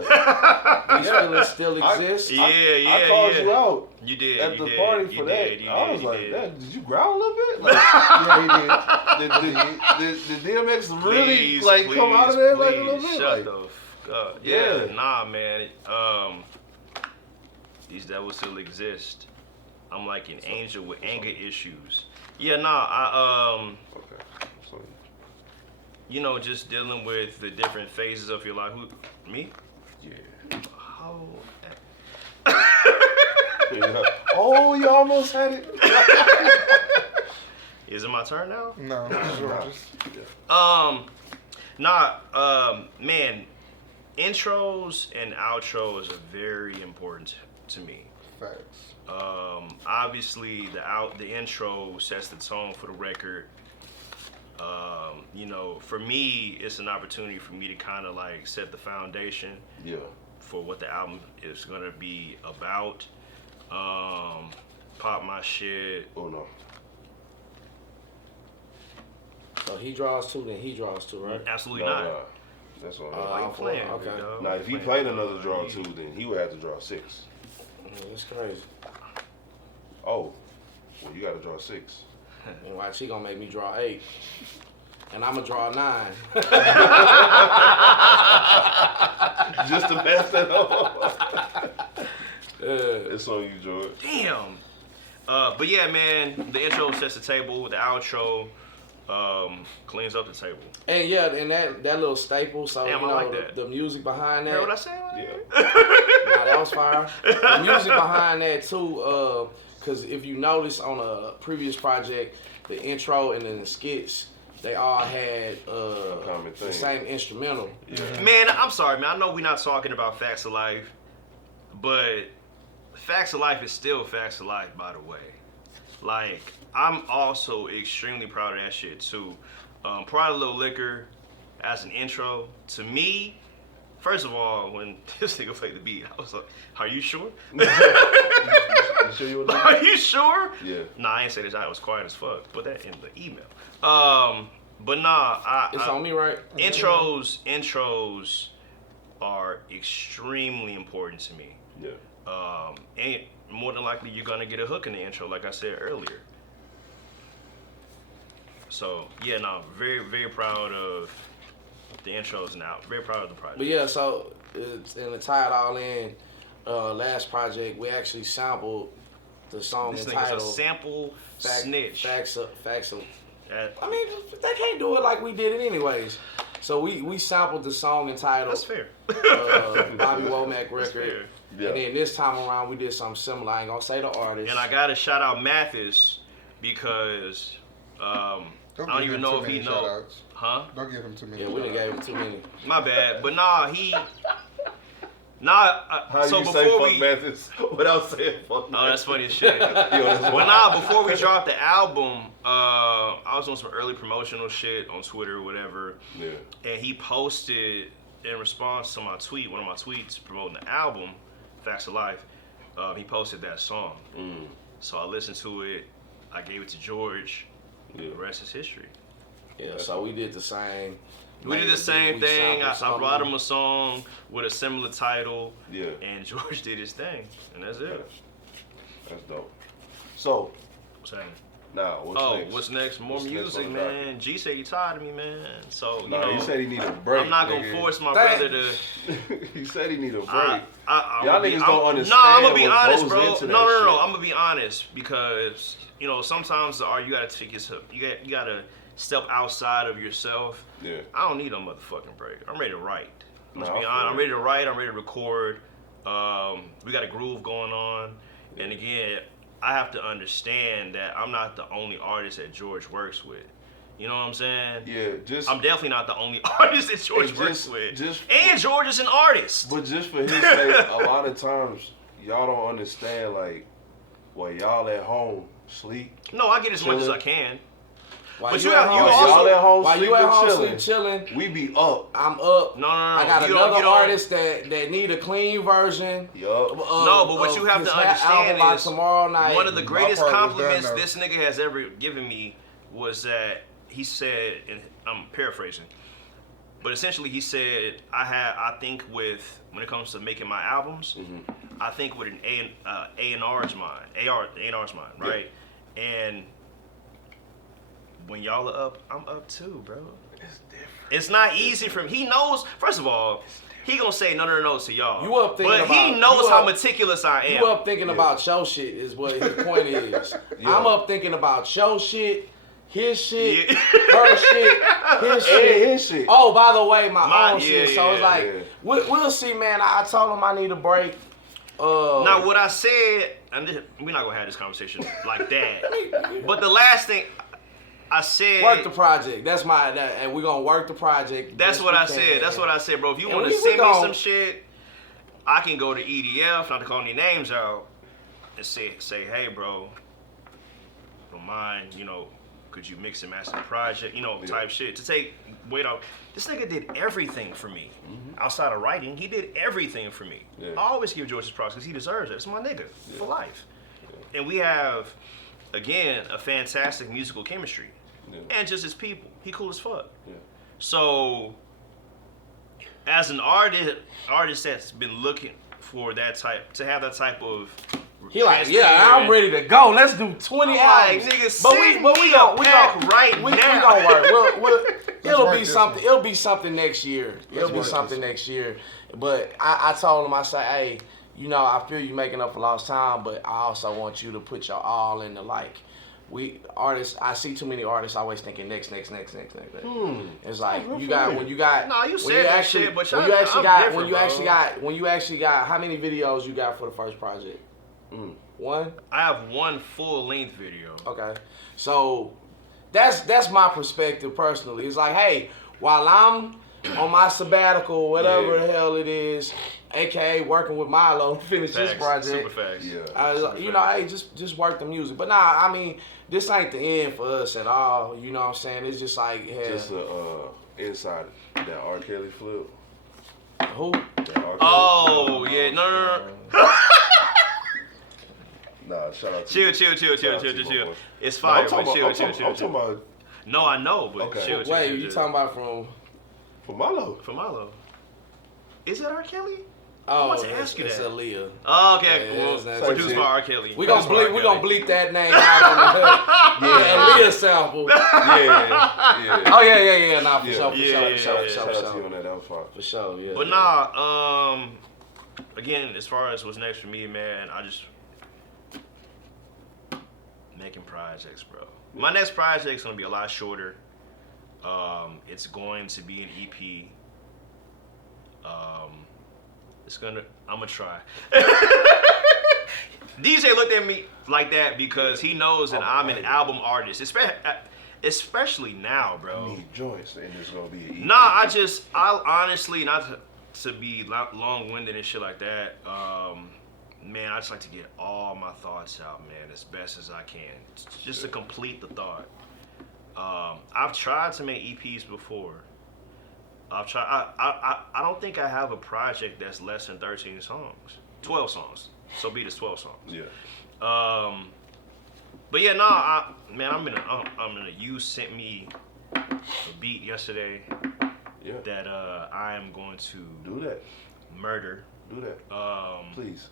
These feelings still exist. Yeah, I called you out You did. at you the did, party you for did, that. You I was did, like, you "That- did. did you growl a little bit? Like, Yeah, he did did. DMX really Please, like come out of there like a little please, bit? Shut Like, the fuck up. Yeah. Nah, man. These devils still exist. I'm like an angel with anger issues. Yeah, nah. okay. So, You know, just dealing with the different phases of your life. Me? yeah. Oh. Yeah. Oh, you almost had it. Is it my turn now? No, George's. Man, intros and outros are very important to me. Facts. Obviously, the intro sets the tone for the record. You know, for me, it's an opportunity for me to kind of like set the foundation Yeah. for what the album is gonna be about. Pop my shit. Oh no. So he draws two, then he draws two, right? Absolutely No, not. no. That's all. Why you playing? Okay. big dog? Now, if he Playing. played another draw too, then he would have to draw 6. That's crazy. Oh, well, you got to draw 6. And watch, he gonna make me draw 8. And I'm gonna draw 9. Just to pass that on. It's on you, George. Damn. But yeah, man, the intro sets the table. The outro cleans up the table. And yeah, and that little staple, so Damn, you I know like that. the music behind that. Heard what I said? Yeah. Nah, that was fire. The music behind that too, because if you notice on a previous project, the intro and then the skits, they all had common the thing. same instrumental. Yeah. Man, I'm sorry, man. I know we're not talking about Facts of Life, but Facts of Life is still Facts of Life, by the way. Like, I'm also extremely proud of that shit, too. Proud of Lil Liquor as an intro. To me, first of all, when this nigga played the beat, I was like, are you sure? You sure you were there? Are you sure? Yeah. Nah, I ain't say this. I was quiet as fuck. Put that in the email. But nah, It's on me, right? intros are extremely important to me. Yeah. And more than likely, you're gonna get a hook in the intro, like I said earlier. So yeah, no, very, very proud of the intros now. Very proud of the project. But yeah, so it's, and to tie it all in, last project we actually sampled the song This nigga's entitled a sample snitch. Facts of. That- I mean, they can't do it like we did it anyways. So we sampled the song entitled that's fair. Bobby Womack That's fair. record. Yeah. And then this time around we did something similar. I ain't gonna say the artist. And I gotta shout out Mathis because I don't give even him know too if he many know. shout-outs. Huh? Don't give him too many. Yeah, we done shout-outs. gave him too many. My bad. But nah, How so you before say fuck we Mathis without saying fuck Oh, that's funny as shit. Mathis? Well, nah, before we dropped the album, I was on some early promotional shit on Twitter or whatever, Yeah. and he posted in response to my tweet, one of my tweets promoting the album, Facts of Life, he posted that song. So I listened to it, I gave it to George, Yeah. the rest is history. Yeah, so we did the same. We did the same thing. I brought him a song with a similar title. Yeah. And George did his thing, and that's it. That's dope. So, What's happening? now what's next? What's next? More What's next music, on the man. docket? G said he tired of me, man. So you Nah, know, he said he need a break. I'm not gonna force my brother to. He said he need a break. Y'all niggas don't understand. No, I'm gonna be what honest, goes bro. into that No. shit. I'm gonna be honest because you know sometimes you gotta take yourself. You gotta step outside of yourself. Yeah. I don't need a motherfucking break. I'm ready to write. Let's Nah, be I feel honest. I'm it. ready to write. I'm ready to record. We got a groove going on, and again, I have to understand that I'm not the only artist that George works with. You know what I'm saying? Yeah, just I'm definitely not the only artist that George And works just- with. just- And George is an artist. But just for his sake, a lot of times y'all don't understand like, well, y'all at home sleep. No, I get as much as Chillin'. I can. While But you you at have- you home, also- y'all at home while you at home sleeping, chilling, We be up. I'm up. No. I got You another don't- artist that need a clean version. Yup. No, but what you have to understand by is tomorrow night. one of the greatest part was compliments done, though. this nigga has ever given me was that he said, and I'm paraphrasing, but essentially he said, I think with when it comes to making my albums, I think with an A&R's mind, A&R's mind, right? And when y'all are up, I'm up too, bro. It's different. It's not easy for him. He knows. First of all, he gonna say no to y'all. You up thinking but he about- knows you how up- meticulous I am. You up thinking about your shit is what his point is. Yeah. I'm up thinking about your shit, his shit, Yeah. her shit, his shit. And his shit. Oh, by the way, my own yeah, shit. So it's yeah, like, yeah. we'll see, man. I told him I need a break. Now, what I said, and we're not gonna have this conversation like that. But the last thing I said, Work the project. That's and we're gonna work the project. that's best what we I can. said. That's what I said, bro. If you And want to we send me gon- some shit, I can go to EDF, not to call any names out, and say, hey, bro, don't mind, you know, could you mix and master the project, you know, type shit to take weight off. This nigga did everything for me. Outside of writing, he did everything for me. Yeah. I always give George his props because he deserves it. It's my nigga for life. And we have, again, a fantastic musical chemistry. Yeah. And just his people. He cool as fuck. Yeah. So, as an artist that's been looking for that type, to have that type of He like, yeah, I'm ready to go. Let's do 20 Like, albums. nigga, But send we me gon' a pack right we now. gonna work. It'll work be this something. one. It'll be something next year. It'll be work something this next year. But I told him, I said, hey, you know, I feel you making up for lost time, but I also want you to put your all into like. We artists, I see too many artists always thinking next. It's like you got when you got. Nah, you when said that actually, shit, but when I'm you actually got different, when you bro. actually got how many videos you got for the first project? One. I have one full length video. Okay, so that's my perspective personally. It's like, hey, while I'm on my sabbatical, whatever Yeah. the hell it is, aka working with Milo to finish this Facts, project. super facts. Yeah. I was, you know, hey, just work the music. But nah, I mean, this ain't the end for us at all. You know what I'm saying? It's just like, yeah, Just inside that R. Kelly flip. who? That R. Kelly Oh flip. yeah, no. Nah, shout out to Chill, you. chill. Shout out to my boy. It's No, fire, I'm talking but about- chill. I'm talking about No, I know, but Okay. chill. Wait, you talking about from? for Milo. For Milo? Is that R. Kelly? Oh, about to ask you it's that. Aaliyah. Oh, okay, Yeah, well, that's produced it. by R. Kelly. We gonna Produced by R. bleep Kelly. that name out on the Aaliyah sample. Yeah. Oh yeah. Nah, for Yeah. sure, for Yeah, sure, yeah, for sure, yeah. for Shout sure, out to you on that. That was fine. for sure, yeah. But nah, again, as far as what's next for me, man, I just making projects, bro. My next project's gonna be a lot shorter. It's going to be an EP. I'm gonna try. DJ looked at me like that because he knows that I'm an album artist, especially now, bro. Need joints, and it's gonna be an EP. Nah, I honestly, not to be long-winded and shit like that, man, I just like to get all my thoughts out, man, as best as I can, just to complete the thought. I've tried to make EPs before. I don't think I have a project that's less than 13 songs, 12 songs. So be this 12 songs. Yeah. But yeah, nah, man, I'm in a. You sent me a beat yesterday that I am going to Do that. murder. Do that. Please.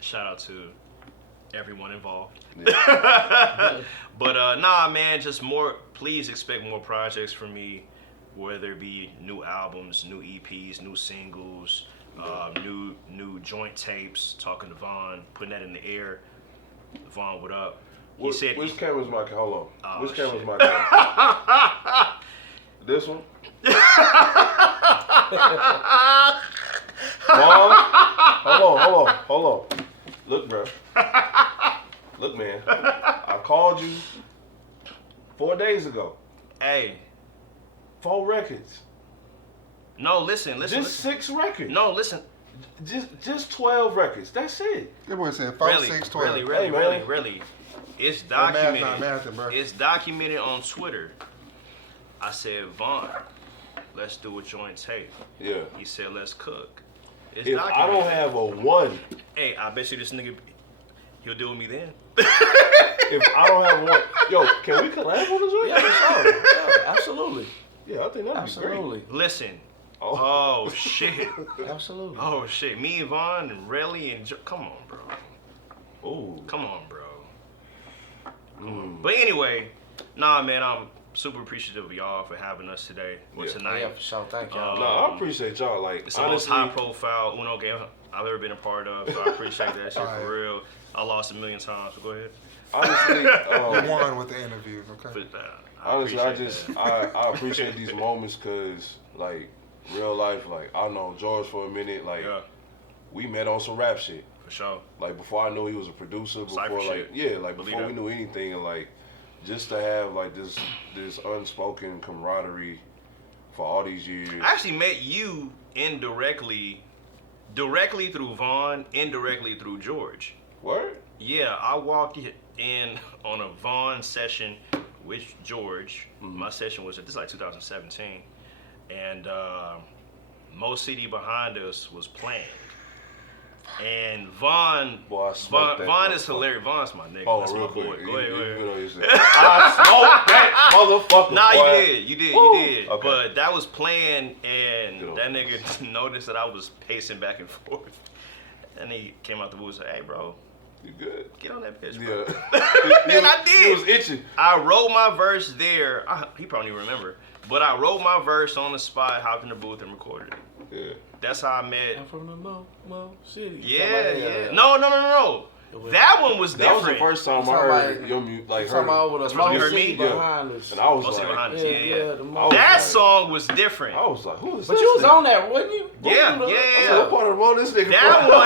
Shout out to everyone involved. Yeah. But nah, man, just more. Please expect more projects from me, whether it be new albums, new EPs, new singles, new joint tapes. Talking to Vaughn, putting that in the air. Vaughn, what up? He said, which camera's my camera? Hold on. Oh, Which camera's shit. my camera? This one? Vaughn? Hold on. Look, bro. Look, man. I called you 4 days ago. Hey, 4 records. no, listen. Just 6 records. No, listen. Just 12 records. That's it. That boy said 4, 6, 12. Really. It's That math documented. not mathing, bro. It's documented on Twitter. I said, Vaughn, let's do a joint tape. Yeah. He said, let's cook. It's If I don't have a 1, hey, I bet you this nigga, he'll deal with me then. if I don't have 1, yo, can we collab on the joint? Yeah, for sure. Yeah, absolutely. Yeah, I think that'd be Absolutely. Listen. Oh. Oh shit. Absolutely. Oh shit. Me and Vaughn and RELLI and come on, bro. great. Ooh. Come on, bro. But anyway, nah, man, I'm super appreciative of y'all for having us today or Yeah. tonight. Yeah, for sure. Thank y'all. No, I appreciate y'all. Like, It's the most honestly, high profile Uno game I've ever been a part of, so I appreciate that shit Alright. for real. I lost 1,000,000 times, so go ahead. honestly, You won with the interviews, okay? But, honestly, appreciate that. I appreciate these moments because, like, real life, like, I know George for a minute, like, Yeah, we met on some rap shit. for sure. Like, before I knew he was a producer, before, Cypher like, shit. yeah, like, Believe before that. we knew anything, and, like, just to have, like, this unspoken camaraderie for all these years. I actually met you directly through Vaughn, indirectly through George. Word? Yeah, I walked in on a Vaughn session with George. My session was, this is like 2017. And Mo City behind us was playing. And Vaughn, Boy, I smoked that Vaughn is motherfucker. hilarious. Vaughn's my nigga. Oh, That's real my quick. boy. Go ahead, go ahead. I smoked that motherfucker. Nah, boy. you Woo. did. Okay. But that was playing, and Good that on nigga noticed that I was pacing back and forth. And he came out the booth and said, hey, bro, You good? get on that bitch, bro. Yeah. And I did. He was itching. I wrote my verse there. He probably don't even remember. But I wrote my verse on the spot, hopped in the booth, and recorded it. Yeah. That's how I met. I'm from the Mo City. Yeah. No. That one was That was different. the first time I Talking heard about- your music, like, Talking heard about it. with That's a when Mo you heard City me? behind us. And I was Mostly like, behind us. Yeah, Yeah. the Mo I was That like- song was different. I was like, who is But this you was nigga? on that, wasn't you? Yeah, Wasn't you? yeah. So what part of the road this nigga That from? one,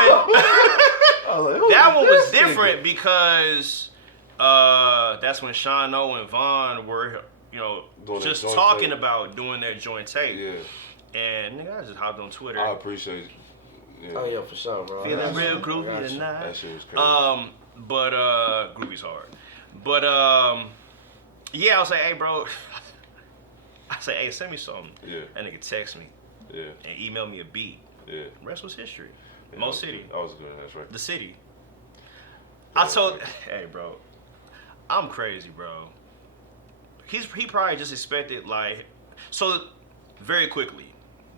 I was like, who that is one was this nigga? different because that's when Sean O and Vaughn were, Doing their just joint talking tape. about doing their joint tape. Yeah, And nigga, I just hopped on Twitter. I appreciate it. Yeah. Oh yeah, for sure, bro. Feeling That's- real I groovy got you. tonight. That shit was crazy. But groovy's hard. But yeah, I was like, hey, bro. I said, hey, send me something. Yeah. That nigga text me Yeah, and email me a beat. yeah. The rest was history. Yeah, Mo City, I was good. That's right. the city. I told, hey, bro, I'm crazy, bro. He probably just expected like, so very quickly.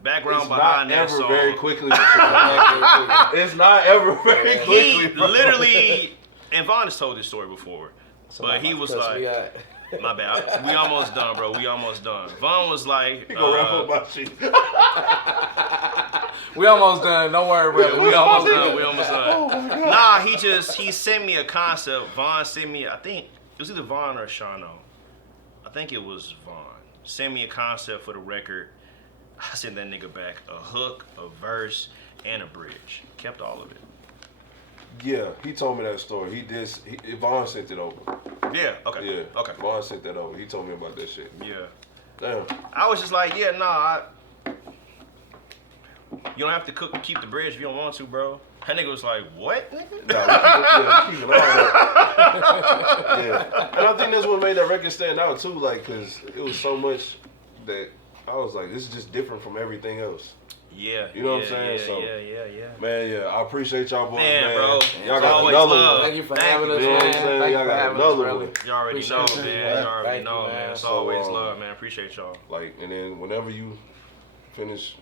Background It's behind not that ever song. very quickly. It's not ever very quickly. He literally, and Vaughn has told this story before, So but I'm he about was to cuss like, me out. my bad. We almost done, bro. We almost done. Vaughn was like, He gonna wrap up my shit. We almost done. Don't worry, bro. we almost done. We almost Oh done. my god. Nah, he sent me a concept. Vaughn sent me, I think it was either Vaughn or Shano. I think it was Vaughn. Sent me a concept for the record. I sent that nigga back a hook, a verse, and a bridge. Kept all of it. Yeah, he told me that story. Vaughn sent it over. Yeah. Okay. Yeah. Okay. Vaughn sent that over. He told me about that shit. Yeah. Damn. I was just like, yeah, nah. You don't have to keep the bridge if you don't want to, bro. That nigga was like, what? Nigga? Nah, we keep it all that. Yeah. And I think that's what made that record stand out too, like, cause it was so much that I was like, this is just different from everything else. Yeah. You know what I'm saying? Yeah, So, yeah. man, yeah, I appreciate y'all boys, Man, man. bro. Y'all got Always another love. one. Thank you for Thank having you, us, man. man. You know what I'm saying? Thank you Y'all for got having us, another really. one. You already know, Appreciate you, man. man. You already Thank know, you, man. man. It's So, always love, man. Appreciate y'all. Like, and then whenever you finish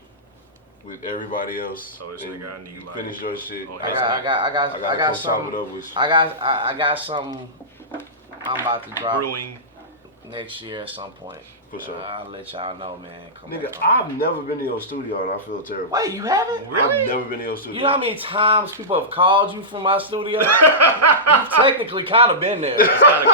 with everybody else, So this and nigga, I need, you like, finish your shit. on I his- got I gotta come something. chop it up with you. I got something I'm about to drop Brewing. next year at some point. For sure. I'll let y'all know, man. Come Nigga, back on. I've never been to your studio and I feel terrible. Wait, you haven't? Really? I've never been to your studio. You know how many times people have called you from my studio? You've technically kind of been there. That's kind of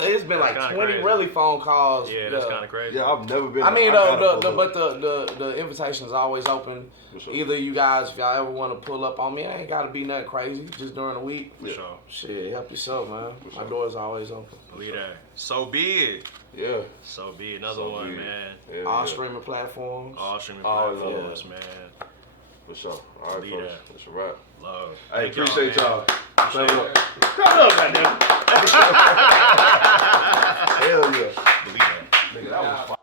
crazy. It's been That's like kinda 20 crazy. really phone calls. Yeah, that's kind of crazy. Yeah, I've never been. I mean, gotta pull but up. the invitation is always open. For sure. Either you guys, if y'all ever want to pull up on me, it ain't got to be nothing crazy. Just during the week. For sure. Shit, help yourself, man. For My sure. door's always open. Believe that. So be it. Yeah. So be it. Another So one, be it. man. Yeah, All yeah. streaming platforms. All streaming All of platforms, them. man. For sure. All right, Believe folks. that. That's a wrap. Love. Hey, Thank y'all, appreciate man. y'all. Appreciate Clap it. up. Clap up, goddamn. Hell yeah. Believe that. Nigga, that was fun.